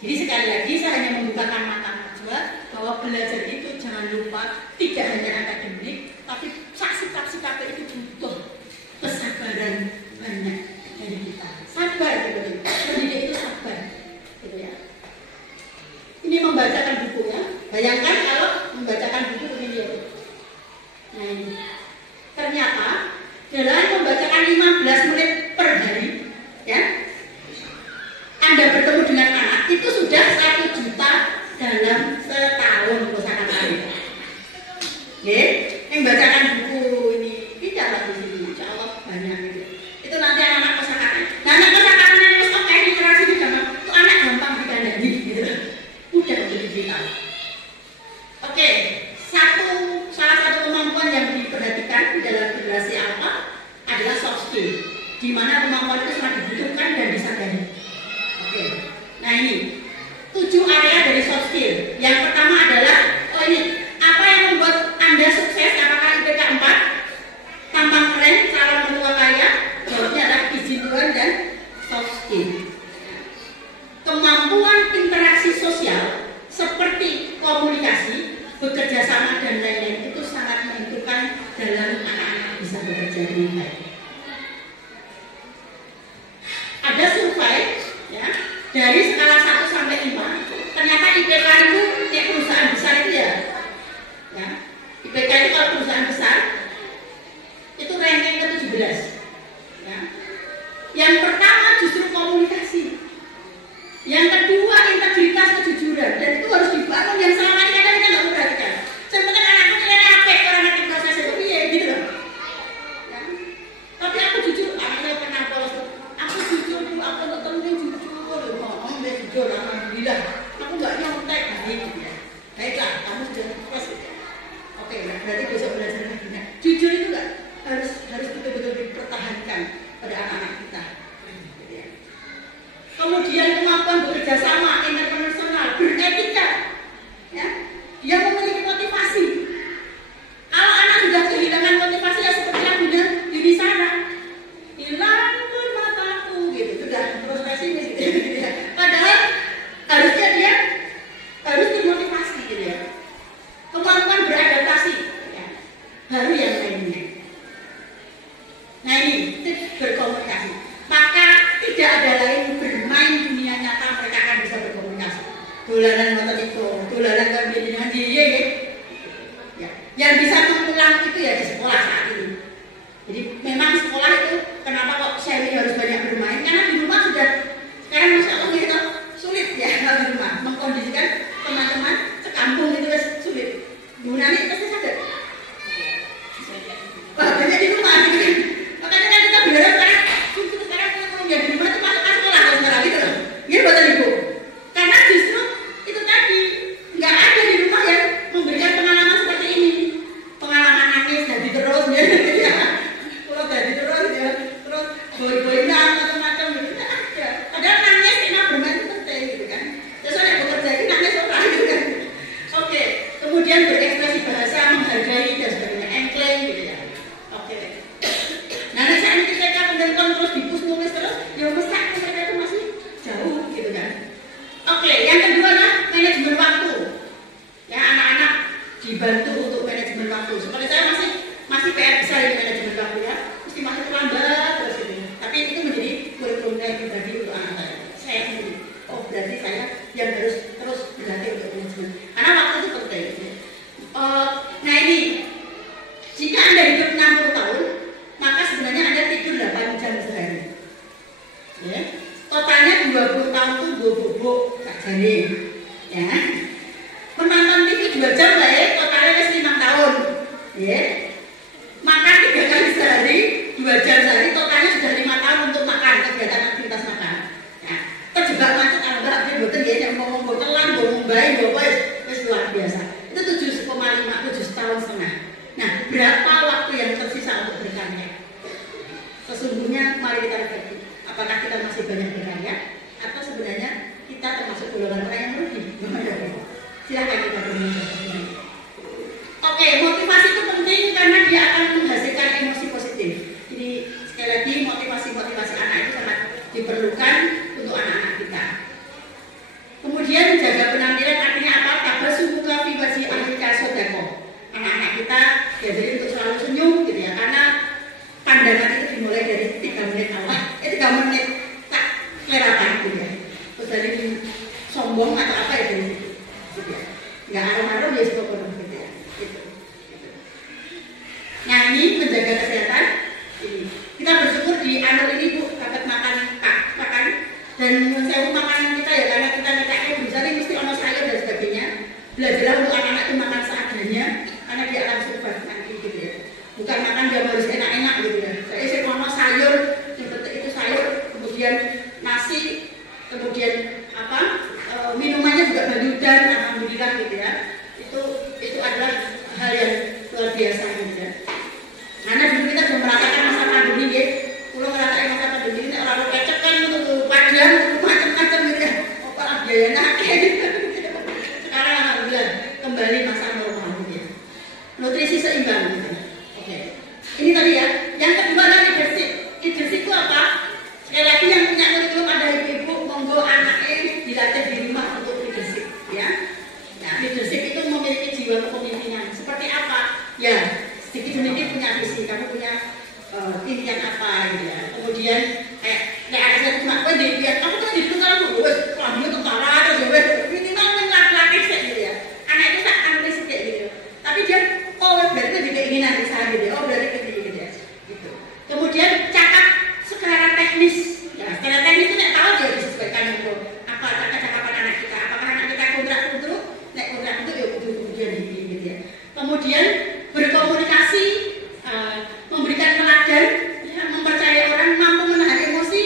Jadi sekali lagi saya hanya membukakan mata najwa bahwa belajar itu jangan lupa tidak hanya akademik, tapi sikap-sikap itu butuh kesabaran banyak dari kita. Sabar gitu, pendidik itu sabar, gitu ya. Ini membacakan buku ya. Bayangkan kalau membacakan buku ini dia. Nah ini, ternyata dalam membacakan 15 menit per hari, ya, Anda bertemu dengan anak itu sudah 1 juta dalam setahun kosakata. Oke, yang bacakan buku ini tidak di sini, insya Allah banyak gitu. Itu nanti anak-anak kosakata. Nah, anak kosakata yang oke literasi itu gampang. Itu anak gampang dikandani gitu. Mudah untuk digital. Oke, salah satu kemampuan yang diperhatikan dalam generasi alpha adalah soft skill, di mana kemampuan itu sangat dibutuhkan dan disadari. Oke, nah ini 7 area dari soft skill. Yang pertama adalah, ini apa yang membuat Anda sukses? Apakah IPK 4, tampang keren, calon mentua kaya? Jawabnya adalah izin Tuhan dan soft skill. Kemampuan interaksi sosial seperti komunikasi, bekerja sama dan lain-lain itu sangat menentukan dalam anak-anak bisa bekerja dengan baik. Ada survei ya, dari skala 1 sampai 5, ternyata IPK itu di perusahaan besar itu ya, IPK itu kalau perusahaan besar itu ranking ke-17 ya. Yang pertama justru komunikasi, yang kedua integritas, kejujuran, dan itu harus dibangun. Yang selama ini kadang kita nggak memperhatikan. Sebenarnya anakku nilai apa, orang ngerti proses itu, iya gitu loh ya. Tapi aku jujur, anaknya pernah polos, aku jujur, aku ketemu jujur, ngomong dia jujur, alhamdulillah aku nggak nyontek gitu ya. Baiklah, kamu sudah pas. Oke, nah, berarti besok belajar lagi. Nah, jujur itu nggak harus betul-betul dipertahankan pada anak-anak kita. Kemudian kemampuan bekerja sama, interpersonal, beretika, ya, dia memiliki motivasi. Kalau anak sudah kehilangan motivasi ya seperti lagunya Yuni Sara, hilang pun mataku, gitu, sudah frustasi gitu. Padahal harusnya dia harus dimotivasi, gitu ya. Kemampuan beradaptasi, ya, baru yang lainnya. Nah ini tadi tips berkomunikasi. Maka tidak ada lain bermain dunia nyata mereka akan bisa berkomunikasi. Dolanan nonton itu, dolanan dengan dia ya. Yang bisa mengulang itu ya di sekolah saat ini. Jadi memang sekolah itu kenapa kok saya harus banyak bermain? Karena di rumah sudah sekarang masya Allah itu sulit ya kalau di rumah mengkondisikan teman-teman sekampung itu sulit. Gunanya itu pasti sadar. Wah banyak di rumah gitu kan. Makanya kan kita berharap sekarang yang di rumah itu masuk sekolah sekarang gitu loh. Ini buatan ibu. Karena justru itu tadi nggak ada di rumah yang memberikan pengalaman seperti ini. Pengalaman nangis jadi terus ya. Kalau jadi terus ya, terus boy-boynya macam-macam gitu tidak ada. Padahal nangis karena bermain itu penting gitu kan. Terus ada bekerja ini nangis orang gitu kan. Oke, kemudian berekspresi bahasa menghargai dan sebagainya, engkleng gitu ya. Oke. Nah, saat kita menonton terus dipus nulis terus, ya mesti mereka itu masih jauh gitu kan. Oke, yang kedua adalah manajemen waktu. Ya anak-anak dibantu untuk manajemen waktu. Seperti saya masih PR besar di manajemen waktu ya, mesti masih terlambat terus gitu. Tapi itu menjadi kurikulum pribadi untuk anak saya sendiri. Oh berarti saya yang harus terus berlatih untuk manajemen. Karena waktu itu penting. Nah ini, jika Anda hidup 60 tahun, maka sebenarnya Anda tidur 8 jam sehari. Ya. Totalnya 20 tahun itu bobok tak jadi. Ya. Menonton TV 2 jam lah ya, totalnya 5 tahun. Ya. Makan 3 kali sehari, 2 jam sehari, totalnya sudah 5 tahun untuk makan, kegiatan aktivitas makan. Ya. Terjebak macet kalau enggak dia boten ya, yang ngomong botelan, ngomong bayi, wis luar biasa. Itu 7,5 tahun setengah. Nah, berapa waktu yang tersisa untuk berkarya? Sesungguhnya mari kita refleksi. Apakah kita masih banyak berkarya atau sebenarnya kita termasuk golongan orang yang merugi? Silahkan kita berbicara. Oke, motivasi itu penting karena dia akan menghasilkan emosi positif. Jadi sekali lagi motivasi anak itu sangat diperlukan untuk anak-anak kita. Kemudian menjaga penampilan artinya apa? Tabasubuka fi wajhi ahlika sodaqah. Anak-anak kita ya jadi untuk selalu senyum gitu ya, karena pandangan itu dimulai dari 3 menit awal, 3 menit tak kelihatan gitu ya. Terus dari sombong atau apa ya dari situ, gitu ya. Nggak harum-harum ya sekolah gitu ya. Gitu. Nah ini menjaga kesehatan. Ini kita bersyukur di Anur ini Bu dapat makan dan saya makanan kita ya karena kita ngeceknya berusaha mesti ono sayur dan sebagainya. Belajarlah untuk anak-anak itu makan seadanya karena dia akan survive nanti gitu ya. Bukan makan dia harus enak-enak gitu ya. Saya mau sayur, yang penting itu sayur, kemudian nasi, kemudian apa minumannya juga baludan, alhamdulillah gitu ya. Itu adalah hal yang luar biasa gitu ya. Karena dulu kita sudah merasakan masa pandemi ya. Kalau merasakan masa pandemi ini orang kecek kan untuk padang macam-macam gitu ya. Orang biayanya gitu. Sekarang alhamdulillah kembali masa normal gitu ya. Nutrisi seimbang gitu. Oke. Ini tadi ya. Yang kedua adalah leadership. Leadership itu apa? Sekali lagi yang punya kurikulum ada ibu-ibu monggo anaknya dilatih di rumah untuk leadership ya. Nah, leadership itu memiliki jiwa kepemimpinan. Seperti apa? Ya, sedikit-sedikit punya visi. Kamu punya impian apa gitu ya. Kemudian kayak ada satu cuma dia kamu kan di tengah aku, kamu tentara terus minimal melatih gitu ya. Anak itu tak akan riset gitu. Tapi dia berarti lebih keinginan usaha gitu. Berarti gitu ya. Gitu. Kemudian cakap secara teknis. Ya, secara teknis itu tidak tahu dia disesuaikan itu. Apa cakapan anak kita? Apakah anak kita kontrak untuk ya kemudian gitu ya. Kemudian berkomunikasi, memberikan teladan, ya, mempercayai orang, mampu menahan emosi.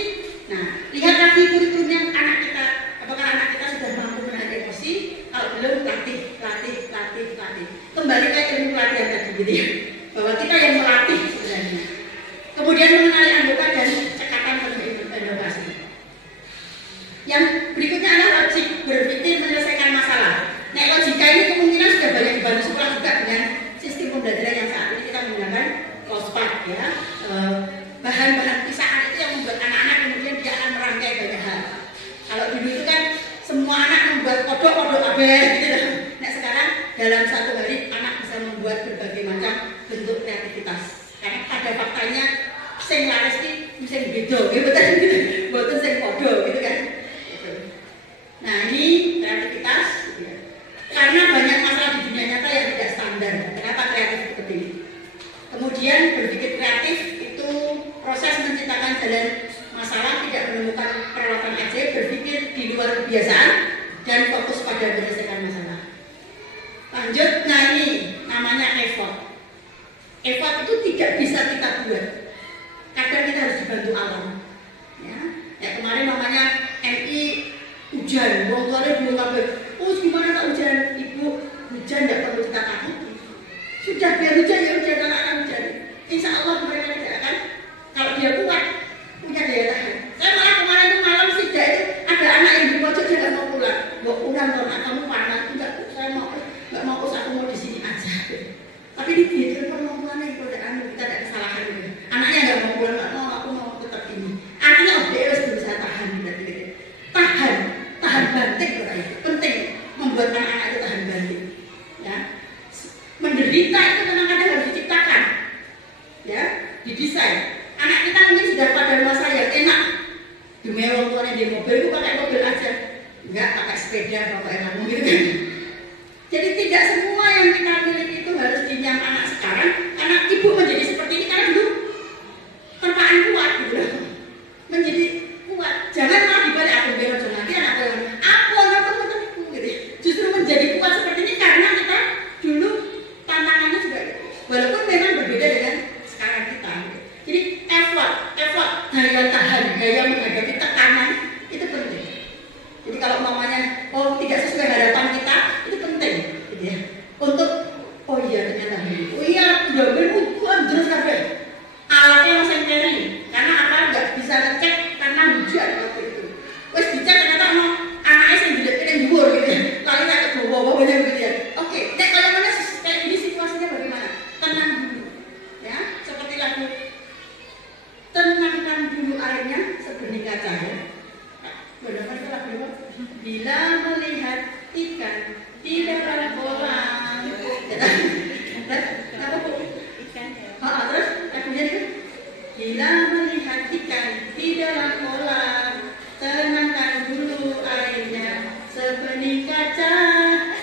Nah, lihat lagi kurikulumnya anak kita. Apakah anak kita sudah mampu menahan emosi? Kalau belum, latih. Kembali ke ilmu pelatihan tadi gitu ya. Bahwa kita yang melatih sebenarnya. Kemudian mengenali anggota dan cekatan inovasi. Yang berikutnya adalah logik, berpikir menyelesaikan masalah. Nah, logika ini kemungkinan sudah banyak dibantu sekolah juga dengan sistem pembelajaran yang saat ini kita menggunakan Lospad ya. Bahan-bahan pisahan itu yang membuat anak-anak kemudian dia akan merangkai banyak hal. Kalau dulu itu kan semua anak membuat kodok-kodok abis gitu. Nah sekarang dalam satu hari anak bisa membuat berbagai macam bentuk kreativitas. Karena pada faktanya sing laris iki sing beda nggih mboten sing padha gitu kan. Gitu. Nah, ini kreativitas gitu ya. Karena banyak masalah di dunia nyata yang tidak standar. Kenapa kreatif itu penting? Kemudian berpikir kreatif itu proses menciptakan jalan masalah, tidak menemukan peralatan ajaib, berpikir di luar kebiasaan dan fokus pada menyelesaikan masalah. Lanjut, nah ini namanya effort. Effort itu tidak bisa kita buat. Kadang kita harus dibantu alam. Ya kemarin namanya MI hujan, wong tuanya belum kabel. Oh gimana tak hujan? Ibu, hujan tidak perlu kita takuti. Sudah biar hujan ya hujan, anak-anak hujan. Insya Allah mereka tidak akan. Kalau dia kuat, punya daya tahan. Saya malah kemarin itu malam sidang itu ada anak yang di pojok dia nggak mau pulang. Mau pulang karena kamu panas. Enggak, saya nggak mau usah, aku mau di sini aja. Tapi di dia mau pulang itu kita ada kesalahan gitu. Anaknya nggak mau pulang, nggak mau, aku mau tetap ini. Artinya dia harus berusaha tahan gitu. Tahan banting itu penting membuat anak-anak itu tahan banting. Ya, menderita itu kadang-kadang harus diciptakan, ya, didesain. Anak kita mungkin sudah pada masa yang enak, demi orang tuanya di mobil itu pakai mobil aja, enggak pakai sepeda, pakai lampu gitu kan. Jadi tidak semua yang kita miliki itu harus dinyam anak sekarang, karena ibu menjadi seperti ini karena dulu terpaan kuat gitu loh. Menjadi kuat, jangan malah dibalik aku biar nanti anak aku orang teman-temanku gitu. Justru menjadi kuat seperti ini karena kita dulu tantangannya juga gitu. Walaupun memang berbeda dengan sekarang kita. Jadi effort, daya tahan, daya menghadapi tekanan itu penting. Jadi kalau mamanya tidak sesuai harapan kita itu penting, gitu ya. Untuk ternyata udah jelas kabeh. Alatnya masih kering, karena apa? Nggak bisa ngecek karena hujan waktu itu. Wes dicek ternyata anaknya yang tidak dhuwur gitu ya. Lalu ada bawa-bawanya gitu ya. Oke, kalau mana kayak ini situasinya bagaimana? Tenang dulu, ya. Seperti lagu tenangkan dulu airnya sebening kaca ya. Benar-benar itu lagu apa? Bila melihat ikan di dalam kolam. Kenapa bu? Terus lagunya itu bila melihat ikan di dalam kolam, tenangkan dulu airnya sebening kaca.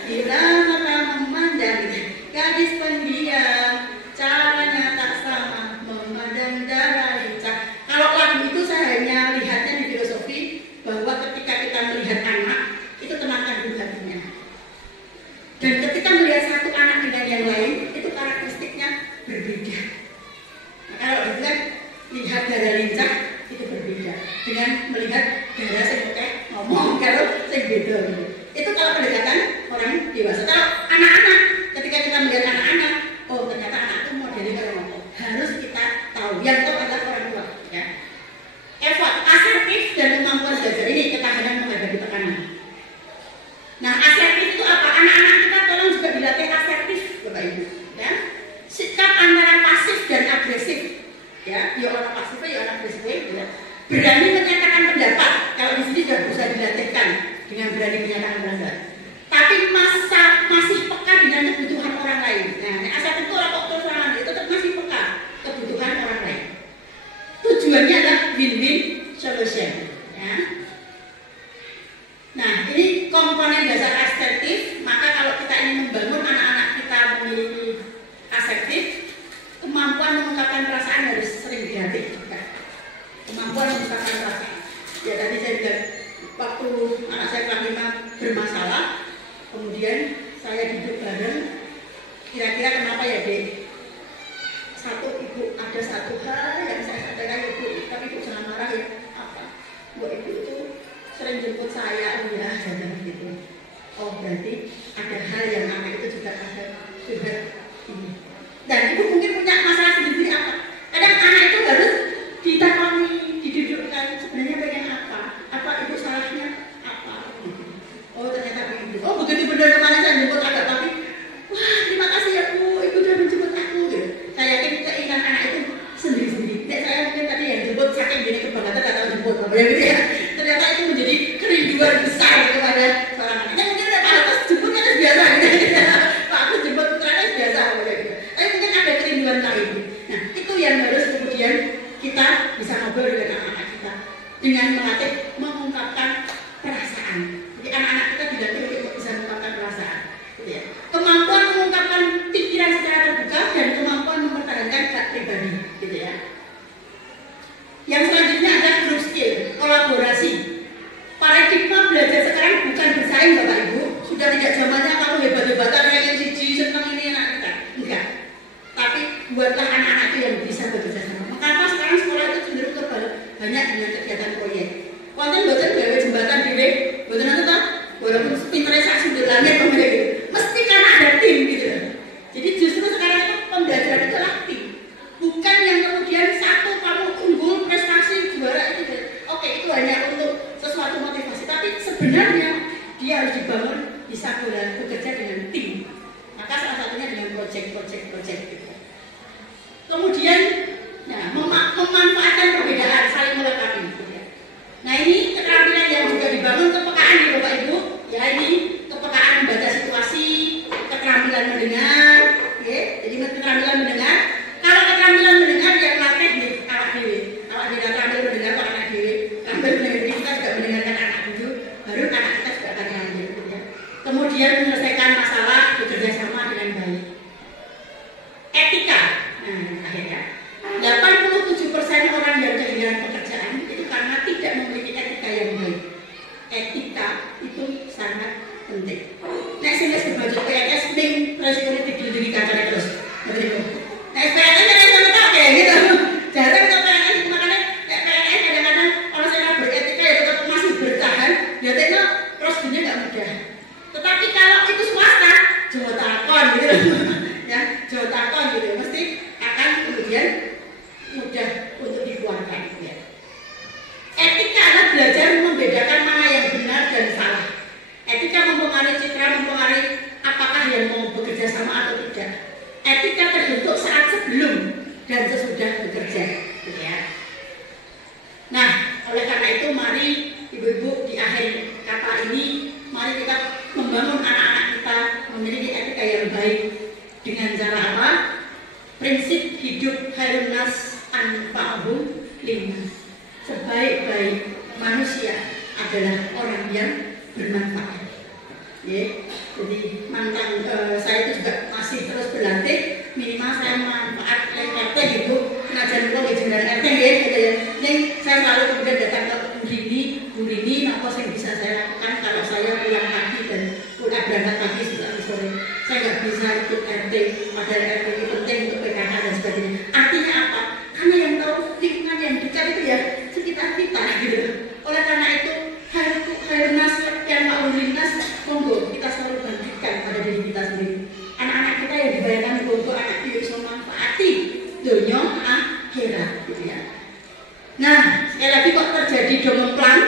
Bila mata memandang gadis pendiam, caranya tak sama memandang darah lincah. Kalau lagu itu saya hanya lihatnya di filosofi bahwa ketika kita melihat anak itu tenangkan dulu hatinya. Dan ketika melihat satu anak dengan yang lain itu karakteristiknya berbeda. Nah, kalau gitu kan lihat darah lincah itu berbeda dengan melihat darah yang pakai ngomong kalau yang beda. Itu kalau pendekatan orang dewasa. Kalau anak-anak, ketika kita melihat anak-anak, ternyata anak itu modelnya kalau ngomong harus kita tahu yang itu adalah orang tua. Ya. Effort, asertif dan kemampuan belajar ini ketahanan menghadapi tekanan. Nah, asertif itu apa? Anak-anak kita tolong juga dilatih asertif, Bapak Ibu. Ya. Sikap antara pasif dan agresif. Ya orang pasifnya, ya orang agresifnya. Ya. Berani menyatakan pendapat. Kalau di sini sudah bisa dilatihkan dengan berani menyatakan pendapat. Tapi masih peka dengan kebutuhan orang lain. Nah, asertif itu orang kok orang lain itu tetap masih peka kebutuhan orang lain. Tujuannya adalah win-win solution. Ya. Nah, ini komponen dasar asertif. Maka kalau kita ingin membangun anak-anak kita memiliki asertif, kemampuan mengungkapkan perasaan harus sering dilatih. Kemampuan mengungkapkan perasaan. Ya tadi saya bilang waktu anak saya kelas 5 bermasalah, kemudian saya duduk bareng. Kira-kira kenapa ya, Dek? Ibu ada satu hal yang saya sampaikan ibu, tapi ibu jangan marah ya. Apa? Ibu itu sering jemput saya, ya, jangan gitu. Oh berarti ada hal yang anak itu juga ada ini. Dan ibu mungkin punya masalah sendiri apa? Kadang anak itu harus ditakoni, didudukkan sebenarnya pengen apa? Apa ibu salahnya apa? Oh ternyata begitu. Oh begitu benar kemarin saya jemput agak tapi, wah terima kasih ya Bu, ibu sudah menjemput aku. Gitu. Saya yakin keinginan anak itu sendiri-sendiri. Saya mungkin tadi yang jemput saking jadi kebanggaan atau jemput apa ya gitu ya. Ternyata itu menjadi kerinduan besar kepada seorang anak. Mungkin Pak Agus jemputnya biasa gitu. Pak Agus jemput putranya biasa gitu. Tapi mungkin ada kerinduan lain. Nah itu yang harus kemudian kita bisa ngobrol dengan anak-anak kita dengan melatih mengungkapkan perasaan. Jadi anak-anak kita dilatih untuk bisa mengungkapkan perasaan. Gitu ya. Kemampuan mengungkapkan pikiran secara terbuka dan kemampuan mempertahankan hak pribadi. Gitu ya. Yang selanjutnya adalah group skill, kolaborasi. Paradigma belajar sekarang bukan bersaing Bapak Ibu. Sudah tidak zamannya kamu hebat-hebatan yang siji senang ini anak kita. Enggak. Tapi buatlah anak-anak itu yang bisa bekerja sama. Mengapa sekarang sekolah itu cenderung banyak dengan kegiatan proyek. Wonten boten gawe jembatan dhewe, boten nonton ta? Walaupun pintere sak sundul langit pemilih gitu. Mesti karena ada tim gitu. Jadi justru sekarang itu pembelajaran itu adalah tim. Bukan yang kemudian satu kamu unggul prestasi juara itu. Oke, itu hanya untuk sesuatu motivasi, tapi sebenarnya dia harus dibangun bisa bekerja dengan tim. Maka salah satunya dengan project gitu. Kemudian ya, memanfaatkan perbedaan, saling melengkapi gitu ya. Nah, ini keterampilan yang juga dibangun kepekaan ya Bapak Ibu. Ya, ini kepekaan membaca situasi, keterampilan mendengar, ya. Jadi keterampilan mendengar. Kalau keterampilan mendengar yang latih nih awak dhewe. Awak dhewe terampil mendengar kok anak dhewe. Terampil mendengar kita juga mendengarkan anak dulu, baru anak kita juga akan ngambil gitu ya. Kemudian menyelesaikan masalah bekerja sama dengan baik. Etika. Nah, akhirnya 87% orang yang kehilangan pekerjaan itu karena tidak memiliki etika yang baik. Etika itu sangat penting. Nek sing wis berbaju PNS ning resiko didiri kacane terus. Nek PNS kan contoh kayak gitu. Jarang ke PNS makanya nek PNS kadang-kadang orang saya beretika ya tetap masih bertahan, ya tekno prosedurnya enggak mudah. Tetapi kalau itu swasta, Jawa Takon gitu. Ya, Jawa Takon gitu. Mesti akan kemudian mudah untuk dikeluarkan ya. Etika adalah belajar membedakan mana yang benar dan salah. Etika mempengaruhi citra, mempengaruhi apakah yang mau bekerja sama atau tidak. Etika terbentuk saat sebelum dan sesudah bekerja gitu ya. Nah, oleh karena itu mari ibu-ibu di akhir kata ini mari kita membangun anak-anak kita memiliki etika yang baik dengan cara apa? Prinsip hidup khairun nas anfa'uhum linnas. Sebaik-baik manusia adalah orang yang bermanfaat. Ya, jadi mantan saya itu juga masih terus berlatih. Minimal saya manfaat RT gitu. Pengajian pulau di Jendara RT ya, gitu ya. Ini saya selalu kemudian datang ke Bu Rini, apa yang bisa saya lakukan kalau saya pulang pagi dan pulang berangkat pagi sudah sore. Saya nggak bisa ikut RT, padahal RT itu penting untuk PKH dan sebagainya. Artinya apa? Karena yang tahu lingkungan yang dekat itu ya sekitar kita gitu. Oleh karena itu khairnas yang mau lintas monggo kita selalu bangkitkan pada diri kita sendiri. Anak-anak kita yang dibayarkan untuk anak itu bisa manfaati dunia akhirat gitu ya. Nah, sekali lagi kok terjadi domemplang.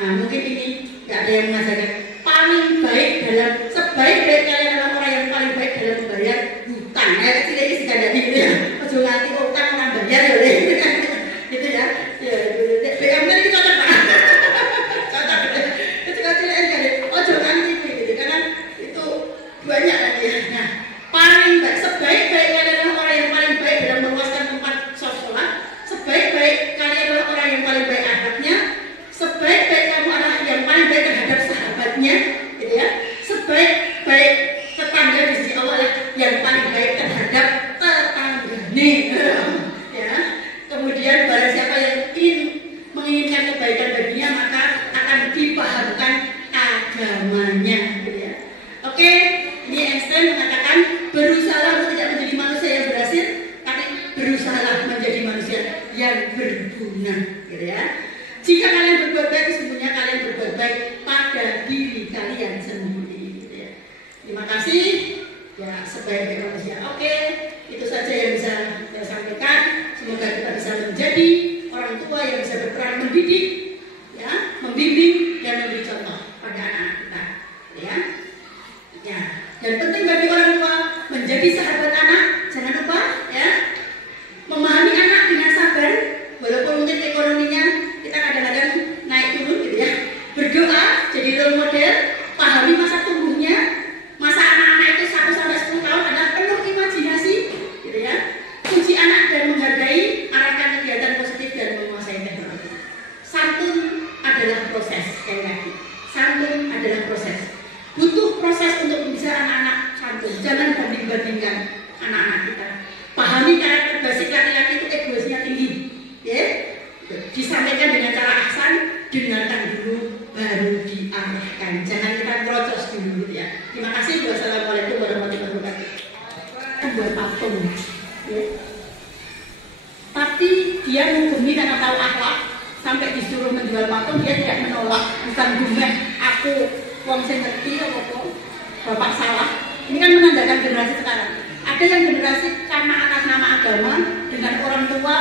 Nah, mungkin ini nggak ada yang mengajarkan paling baik dalam sebaik-baik kalian adalah orang yang paling baik dalam membayar hutang. Ya, tidak ini sudah jadi gitu ya. Ojo nganti hutang orang bayar ya, gitu ya. Ya, BM itu cocok Pak. Cocok. Itu kecil aja deh. Ojo nganti gitu karena itu banyak lagi ya. Nah, paling baik sebaik-baik kalian adalah orang yang paling baik dalam meluaskan tempat sholat. Sebaik-baik kalian adalah orang yang paling baik akhlaknya. Sebaik-baik kamu adalah yang paling baik terhadap sahabatnya, gitu ya. Sebaik-baik tetangga di sisi Allah adalah yang paling baik terhadap tetangganya, ya. Kemudian barang siapa yang menginginkan kebaikan baginya maka akan dipahamkan agamanya, gitu ya. Oke, ini Einstein mengatakan berusaha untuk tidak menjadi manusia yang berhasil, tapi berusahalah menjadi manusia yang berguna, gitu ya. Jika kalian berbuat baik, sesungguhnya kalian berbuat baik pada diri kalian sendiri. Gitu ya. Terima kasih. Ya, sebaik-baik manusia. Oke, itu saja yang bisa saya sampaikan. Semoga kita bisa menjadi orang tua yang bisa berperan mendidik, ya, membimbing dan memberi contoh pada anak-anak kita. Ya. Ya. Dan penting bagi orang tua menjadi sahabat anak. Jangan lupa, ya, memahami anak dengan sabar, walaupun mungkin ekonominya kita kadang-kadang naik turun gitu ya. Berdoa, jadi role model, pahami masa tumbuhnya. Masa anak-anak itu 1 sampai 10 tahun adalah penuh imajinasi gitu ya. Puji anak dan menghargai, arahkan kegiatan positif disampaikan dengan cara ahsan, dengarkan dulu baru diarahkan. Jangan kita terocos dulu gitu ya. Terima kasih. Wassalamualaikum warahmatullahi wabarakatuh. Buat patung ya. Tapi dia menghukumi karena tahu akhlak, sampai disuruh menjual patung dia tidak menolak, bukan gumeh aku wong sing ngerti apa bapak salah. Ini kan menandakan generasi sekarang. Ada yang generasi karena atas nama agama dengan orang tua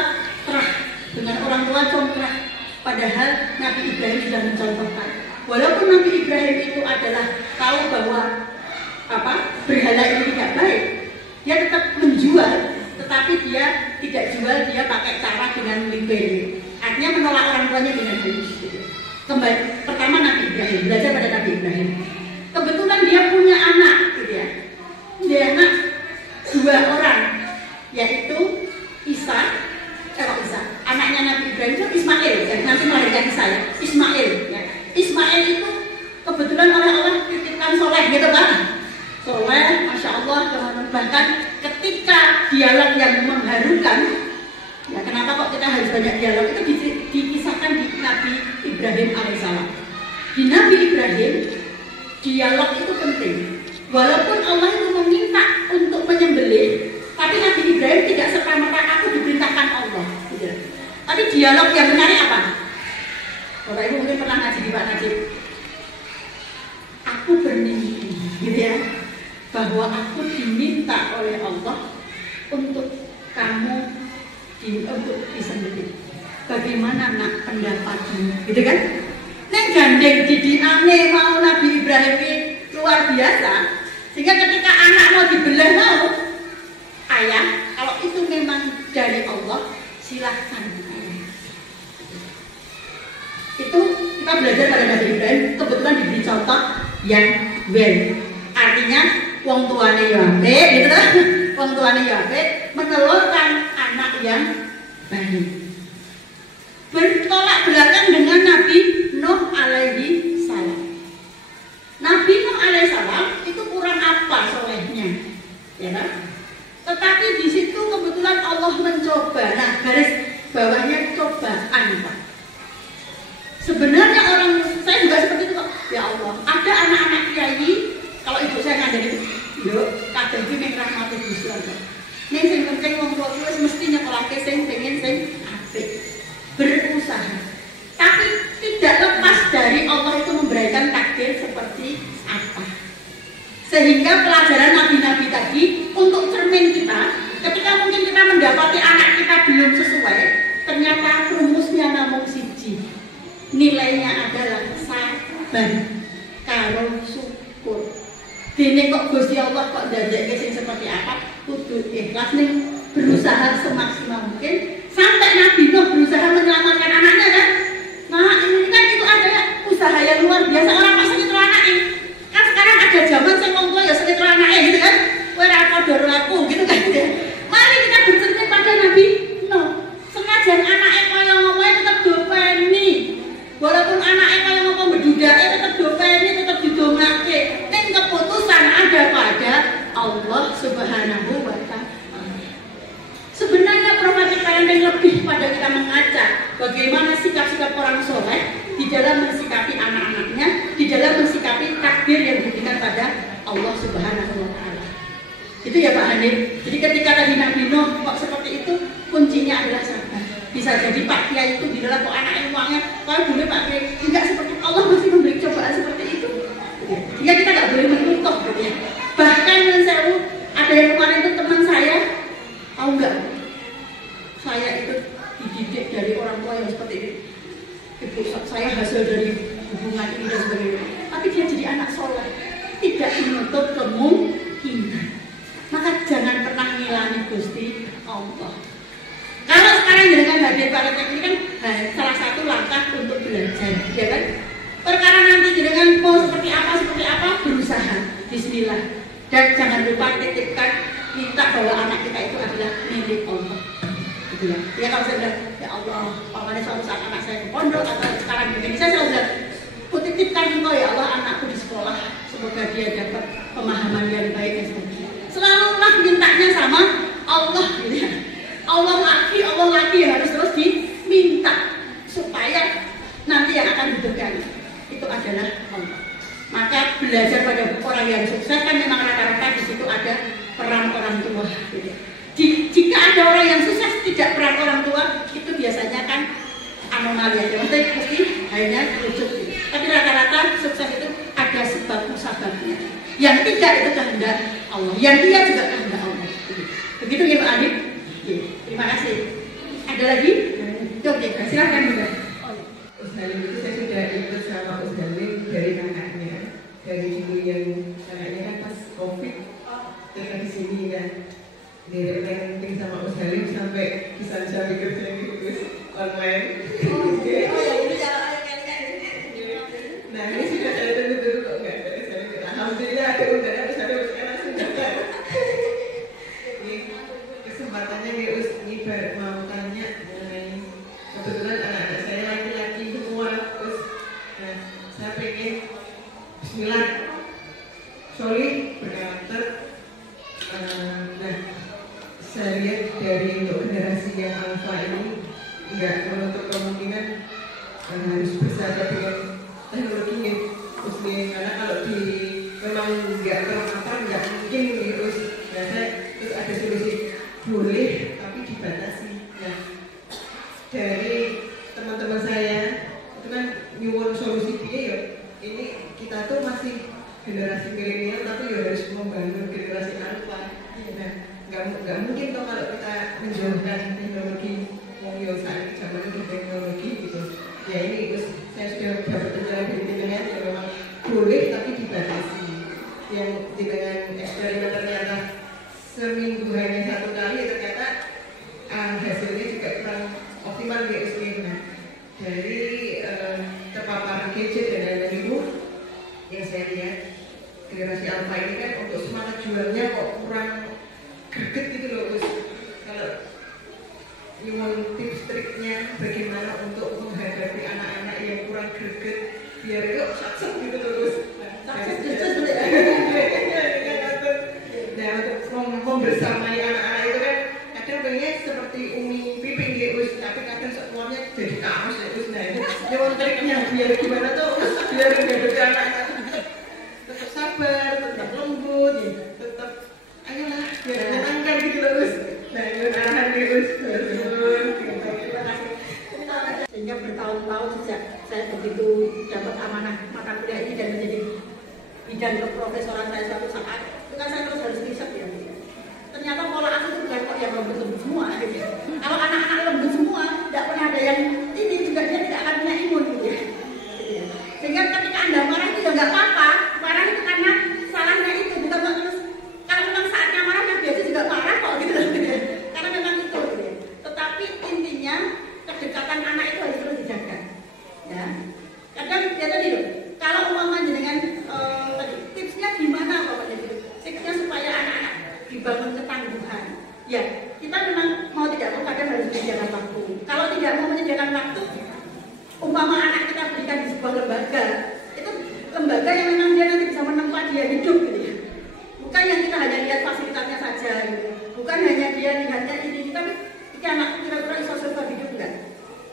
terah, dengan orang tua congkrah. Padahal Nabi Ibrahim sudah mencontohkan. Walaupun Nabi Ibrahim itu adalah tahu bahwa berhala itu tidak baik, dia tetap menjual, tetapi dia tidak jual, dia pakai cara dengan libeli. Artinya menolak orang tuanya dengan halus. Kembali pertama Nabi Ibrahim, belajar pada Nabi Ibrahim. Kebetulan dia punya anak, gitu ya. Dia anak 2 orang, yaitu anaknya Nabi Ibrahim itu Ismail, ya, nanti melahirkan saya, Ismail. Ya. Ismail itu kebetulan oleh Allah titipkan soleh, gitu kan? Soleh, masya Allah, teman-teman. Bahkan ketika dialog yang mengharukan, ya kenapa kok kita harus banyak dialog, itu dikisahkan di Nabi Ibrahim alaihissalam. Di Nabi Ibrahim, dialog itu penting. Walaupun Allah itu meminta untuk menyembelih, tapi Nabi Ibrahim tidak serta-merta aku diperintahkan Allah. Gitu. Tapi dialog yang menarik apa? Bapak Ibu mungkin pernah ngaji di Pak Najib. Aku bermimpi, gitu ya, bahwa aku diminta oleh Allah untuk kamu untuk disembelih. Bagaimana nak pendapatmu, gitu kan? Neng gandeng didiane mau Nabi Ibrahim ini luar biasa, sehingga ketika anak mau dibelah mau, ayah, kalau itu memang dari Allah, silahkan. Itu kita belajar pada Nabi Ibrahim, kebetulan diberi contoh yang well. Artinya wong tuane ya apik, gitu kan? Wong tuane ya apik, menelurkan anak yang baik. Bertolak belakang dengan Nabi Nuh alaihi salam. Nabi Nuh alaihi salam itu kurang apa solehnya, ya kan? Tetapi di situ kebetulan Allah mencoba. Nah, garis bawahnya cobaan, Pak. Sebenarnya saya juga seperti itu kok. Ya Allah, ada anak-anak kiai, kalau ibu saya ngadain, yuk, kadang iki ning rahmati Gusti Allah. Ning sing penting wong tua wis mesti nyekolahke sing pengen sing apik. Berusaha. Tapi tidak lepas dari Allah itu memberikan takdir seperti apa. Sehingga pelajaran nabi-nabi tadi untuk cermin kita, ketika mungkin kita mendapati anak kita belum sesuai, ternyata rumusnya namung siji. Nilainya adalah sabar karo syukur. Dene kok Gusti Allah kok ndadekke sing seperti apa? Kudu ikhlas ning berusaha semaksimal mungkin. Sampai Nabi Nuh berusaha menyelamatkan anaknya kan? Nah ini kan itu ada usaha yang luar biasa. Orang pas sekitar anaknya kan sekarang ada zaman saya ngomong tua ya sekitar anaknya gitu kan? Kowe ra padha aku gitu kan? Mari kita bercermin pada Nabi Nuh. Senajan anaknya kaya ngomongnya tetap dopeni. Walaupun anaknya kaya ngomong bedudake tetap dopeni, tetap didongake. Ning keputusan ada pada Allah Subhanahu wa Ta'ala. Sebenarnya prophetic parenting lebih pada kita mengaca bagaimana sikap-sikap orang soleh di dalam mensikapi anak-anaknya, di dalam mensikapi takdir yang diberikan pada Allah Subhanahu wa Ta'ala. Itu ya Pak Hanif. Jadi ketika tadi Nabi Nuh kok seperti itu, kuncinya adalah sabar. Bisa jadi Pak Kiai itu di dalam kok anak uangnya, kalau boleh Pak Kiai enggak seperti Allah masih memberi cobaan seperti itu. Sehingga kita nggak boleh menutup gitu ya. Bahkan yang saya ada yang kemarin itu teman saya, tahu nggak? Saya itu dididik dari orang tua yang seperti ini. Ibu saya hasil dari hubungan ini dan sebagainya. Tapi dia jadi anak soleh, tidak menutup kemungkinan. Maka jangan pernah ngilangi Gusti Allah. Kalau sekarang dengan hadir parenting ini kan salah satu langkah untuk belajar, ya kan? Perkara nanti dengan mau seperti apa berusaha. Bismillah. Dan jangan lupa titipkan minta bahwa anak kita itu adalah milik Allah. Gitu ya. Ya kalau saya bilang, ya Allah, pamannya suatu saat anak saya ke pondok atau sekarang begini, saya selalu bilang, kutitipkan engkau ya Allah anakku di sekolah, semoga dia dapat pemahaman yang baik dan sebagainya. Selalulah mintanya sama Allah, gitu ya. Allah lagi yang harus terus diminta. belajar pada orang yang sukses kan memang rata-rata di situ ada peran orang tua. Gitu. Jika ada orang yang sukses tidak peran orang tua, itu biasanya kan anomali aja. Maksudnya mesti hanya lucu. Gitu. Tapi rata-rata sukses itu ada sebab-sebabnya. Yang tidak itu kehendak Allah. Yang dia juga kehendak Allah. Begitu ya Pak Adib. Terima kasih. Ada lagi? Oke, silakan juga. Ustaz itu saya sudah ikut sama Ustaz dari kakaknya, dari dulu yang kakaknya kan pas COVID tinggal di sini kan, direkomendasi sama Ustaz sampai bisa bikin sertifikat online. Nah ini sudah saya tunggu kok nggak ada sertifikat. Alhamdulillah ada undangan Ustaz sekarang langsung datang. Ini kesempatannya nih Ustaz ini mau tanya mengenai kebetulan anak-anak saya laki-laki semua, terus saya pengen bismillah solid berkarakter. Nah saya lihat dari untuk generasi yang alpha ini nggak menutup kemungkinan harus bersama dengan teknologi muslim, karena kalau di memang nggak terpapar nggak mungkin virus. Nah saya terus ada solusi boleh tapi dibatasi. Nah dari teman-teman saya itu kan nyuwun solusi dia ya, ini kita tuh masih generasi milenial tapi ya harus membangun generasi alpha. Nah nggak mungkin toh kalau kita menjauhkan teknologi, mau yo saat zaman itu teknologi gitu. Ya ini terus saya sudah dapat penjelasan dari penjelasan yang memang boleh tapi dibatasi. Yang dengan eksperimen ternyata seminggu hanya 1 kali, ternyata hasilnya juga kurang optimal di SD. Nah, dari terpapar gadget dan lain-lain itu yang saya lihat generasi alpha ini kan untuk semangat jualnya kok kurang greget gitu loh Gus. Kalau nyuwun tips triknya bagaimana untuk menghadapi anak-anak yang kurang greget biar itu sukses gitu loh Gus. Nah untuk membersamai anak-anak itu kan kadang pengennya seperti Umi Piping gitu, tapi kadang semuanya jadi kaos ya Gus. Nah itu nyuwun triknya biar gimana tuh biar menghadapi anak-anak tetap sabar, tetap lembut, tetap ayolah biar menenangkan gitu loh Gus. Nah itu arahan nih Gus. Sehingga bertahun-tahun sejak saya begitu dapat amanah mata kuliah ini dan menjadi bidang keprofesoran saya suatu saat, itu kan saya terus harus riset ya. Ternyata pola asuh itu bukan kok yang lembut-lembut semua gitu. Kalau anak-anak lembut semua, tidak pernah ada yang ini juga dia tidak akan punya imun gitu ya. Sehingga ketika Anda marah itu ya nggak apa-apa. Marah itu karena salahnya itu, bukan kok terus kalau memang saatnya marah kan biasa juga marah kok gitu loh. Karena memang itu gitu ya. Tetapi intinya kedekatan anak itu harus terus dijaga. Ya. Kadang ya tadi loh, kalau umpamanya dengan tipsnya gimana pokoknya gitu. Tipsnya supaya anak-anak dibangun ketangguhan. Ya, kita memang mau tidak mau kadang harus menyediakan waktu. Kalau tidak mau menyediakan waktu, umpama anak kita berikan di sebuah lembaga, itu lembaga yang memang dia nanti bisa menempa dia hidup gitu ya. Bukan yang kita hanya lihat fasilitasnya saja gitu. Bukan hanya dia lihatnya ini, tapi ini anak kira-kira bisa survive hidup enggak?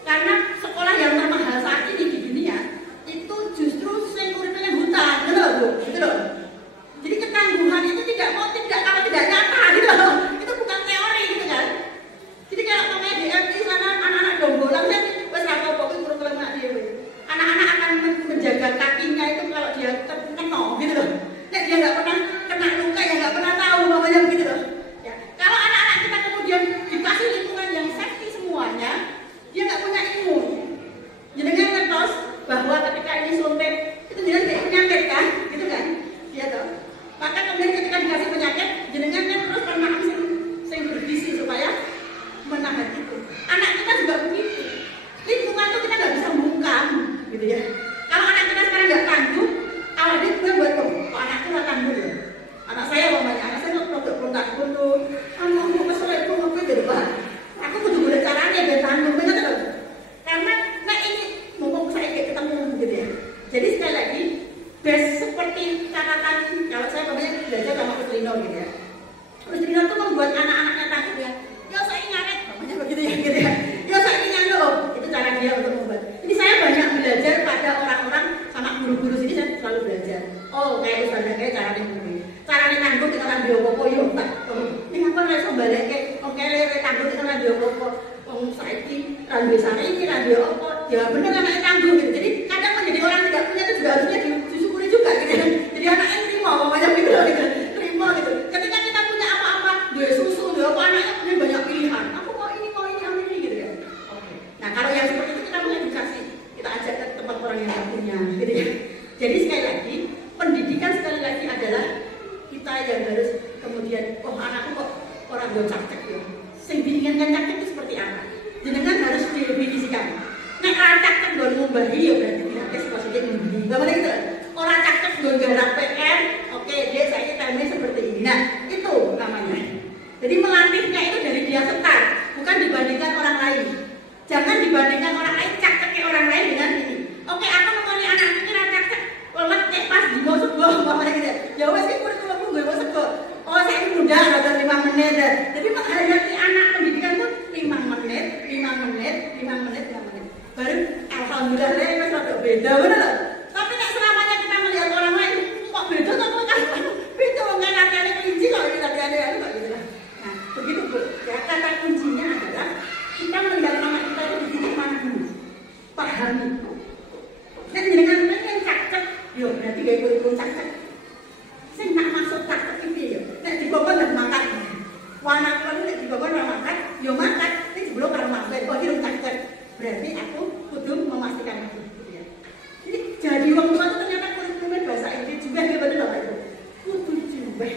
Karena sekolah yang termahal saat ini di dunia itu justru kurikulumnya hutan, gitu loh Bu, gitu loh. Jadi ketangguhan itu tidak kalau tidak nyata gitu loh. Itu bukan teori gitu kan. Jadi kalau namanya di MT sana anak-anak dombolang kan wes apa-apa itu kurikulum dia. Anak-anak akan menjaga kakinya itu kalau dia terkena gitu loh. Nek dia nggak pernah kena luka ya nggak pernah tahu namanya begitu loh. Ya. Kalau anak-anak kita kemudian dikasih lingkungan yang safety semuanya, dia nggak punya imun. Jadi kan ngetos bahwa ketika ini suntik itu dia kayak penyakit kan, gitu kan? Iya toh. Maka kemudian ketika dikasih penyakit, jenengan kan terus pernah sing bergizi supaya menahan itu. Anak kita juga begitu. Lingkungan itu kita nggak bisa bungkam, gitu ya. Kalau anak kita sekarang nggak tangguh, awalnya juga buat anakku nggak tangguh ya. Anak saya mamanya, anak saya nggak pernah anak kesel itu ngopi gitu Pak. Aku kudu boleh caranya biar tangguh, benar tak? Karena ini ngomong saya kayak ketemu gitu ya. Jadi sekali lagi, best seperti catatan kalau saya belajar sama Kustrino gitu ya. Kustrino itu membuat anak-anaknya takut ya. Ya saya ngaret, namanya begitu ya gitu ya. Ya saya nyangga itu cara dia untuk membuat. Ini saya banyak belajar pada orang-orang sama guru-guru sini saya selalu belajar. Oh kayak ya benar anaknya tangguh gitu. Jadi kadang menjadi orang tidak punya itu juga harusnya disyukuri juga gitu. Jadi anaknya terima macam gitu loh gitu. Terima gitu. Ketika kita punya apa-apa, dua susu, dua apa anaknya punya banyak pilihan. Aku mau ini gitu ya. Nah kalau yang seperti itu kita mengedukasi, kita ajak ke tempat orang yang tidak punya gitu ya. Jadi sekali lagi pendidikan sekali lagi adalah kita yang harus kemudian anakku kok orang yang cakcek ya. Sing diinginkan cakcek itu seperti apa? Jenengan harus didefinisikan. Nek orang cakcek nggon ngombahi ya berarti gratis maksudnya ngombahi. Bagaimana gitu? Orang cakcek nggon garap PR, oke dia saya tanya seperti ini. Nah itu namanya. Jadi melatihnya itu dari dia start, bukan dibandingkan orang lain. Jangan dibandingkan orang lain cakcek kayak orang lain dengan ini. Oke aku ngomongin anak ini cakcek, lelet pas di bawah sebuah bagaimana gitu. Ya wes sih kurikulumku gue mau sekok. Oh saya muda atau 5 menit. Jadi menghadapi anak pendidikan itu 5 menit. Baru alhamdulillah saya masih rada beda, benar loh. Tapi nek selamanya kita melihat orang lain kok beda kok kan beda nggak latihannya kelinci kok ini latihannya kok gitu lah. Nah begitu Bu. Ya kata kuncinya adalah kita melihat anak kita itu di titik mana dulu. Pahami. Nek jenengan pengen cakcek, yo berarti gak ikut cakcek. Saya nak masuk cakcek itu ya. Nek dikokon dan makan. Warna kalau nek dikokon dan makan, yo makan. Ini sebelum kalau makan, kok hidup cakcek. Berarti aku kudu memastikan itu. Ya. Jadi jadi wong tua itu ternyata kurikulumnya bahasa Inggris juga ya betul Bapak Ibu. Kudu juweh.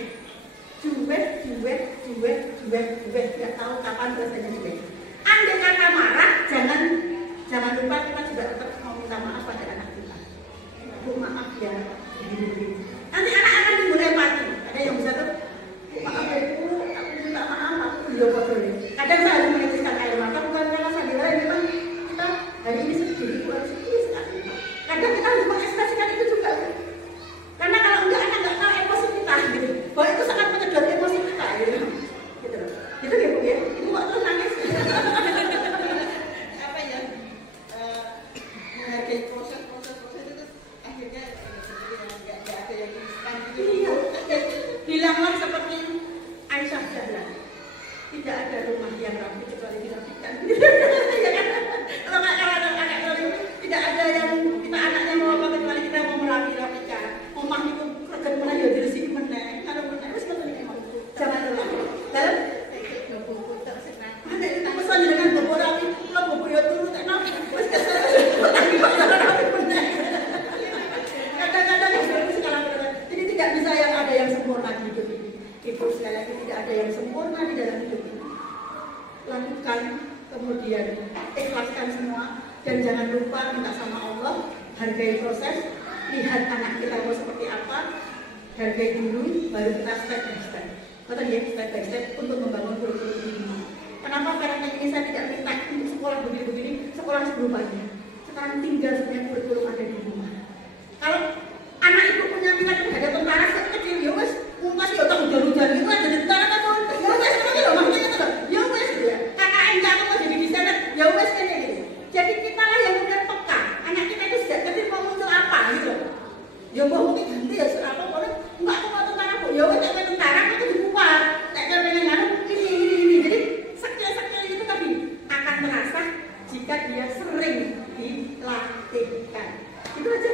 Tidak tahu kapan selesainya juweh. Andai kata marah, jangan lupa kita juga tetap mau minta maaf pada anak kita. Bu maaf ya. Nanti anak akan dimulai empati. Ada yang bisa tuh, maaf ya Bu, aku minta maaf, aku belum boleh. Kadang saya harus meneteskan air mata bukan karena saya lain memang kita hari ini sedih, harus sedih sekali. Kadang kita harus mengekspresikan itu juga. Karena kalau enggak anak nggak tahu emosi kita gitu. Bahwa itu sangat menyedot emosi kita gitu. Gitu loh. Itu ya Bu ya. Ibu kok terus nangis. Apa ya? Menghargai proses itu akhirnya nggak ada yang instan gitu. Iya. Bilanglah seperti Aisyah Zahra. Tidak ada rumah yang rapi kecuali dirapikan. Kalau tidak ada yang kita anaknya mau apa kecuali kita mau merapikan. Omah itu kerja mana ya diresik meneng. Kalau meneng wis ngoten iki. Jangan lelah. Dalam ada kita pesan dengan bobo rapi, kalau bobo yo turu tak nang wis kesel. Kadang-kadang sekarang jadi tidak bisa yang ada yang sempurna di hidup ini. Ibu sekali lagi tidak ada yang sempurna di dalam hidup ini. Lakukan, kemudian ikhlaskan semua dan jangan lupa minta sama Allah, hargai proses, lihat anak kita mau seperti apa, hargai dulu, baru kita step by step. Kata dia step by step untuk membangun kurikulum ini. Kenapa parenting ini saya tidak minta untuk sekolah begini-begini, sekolah sebelumnya. Sekarang tinggal sebenarnya kurikulum ada di rumah. Kalau anak ibu punya minat terhadap tentara kecil, ya wes, mungkin ya tak hujan-hujan itu ada tentara kan, ya wes, itu loh makanya itu loh, ya wes gitu ya. KKN aku mau jadi desainer, ya wes ini gitu. Jadi kita lah yang kemudian peka, anak kita itu sejak kecil mau muncul apa gitu loh. Ya mau mungkin ganti ya apa, boleh, enggak aku mau tentara kok, ya wes tak tentara aku tuh kuat, tak pengen ngaruh ini. Jadi skill itu tadi akan terasa jika dia sering dilatihkan. Itu aja.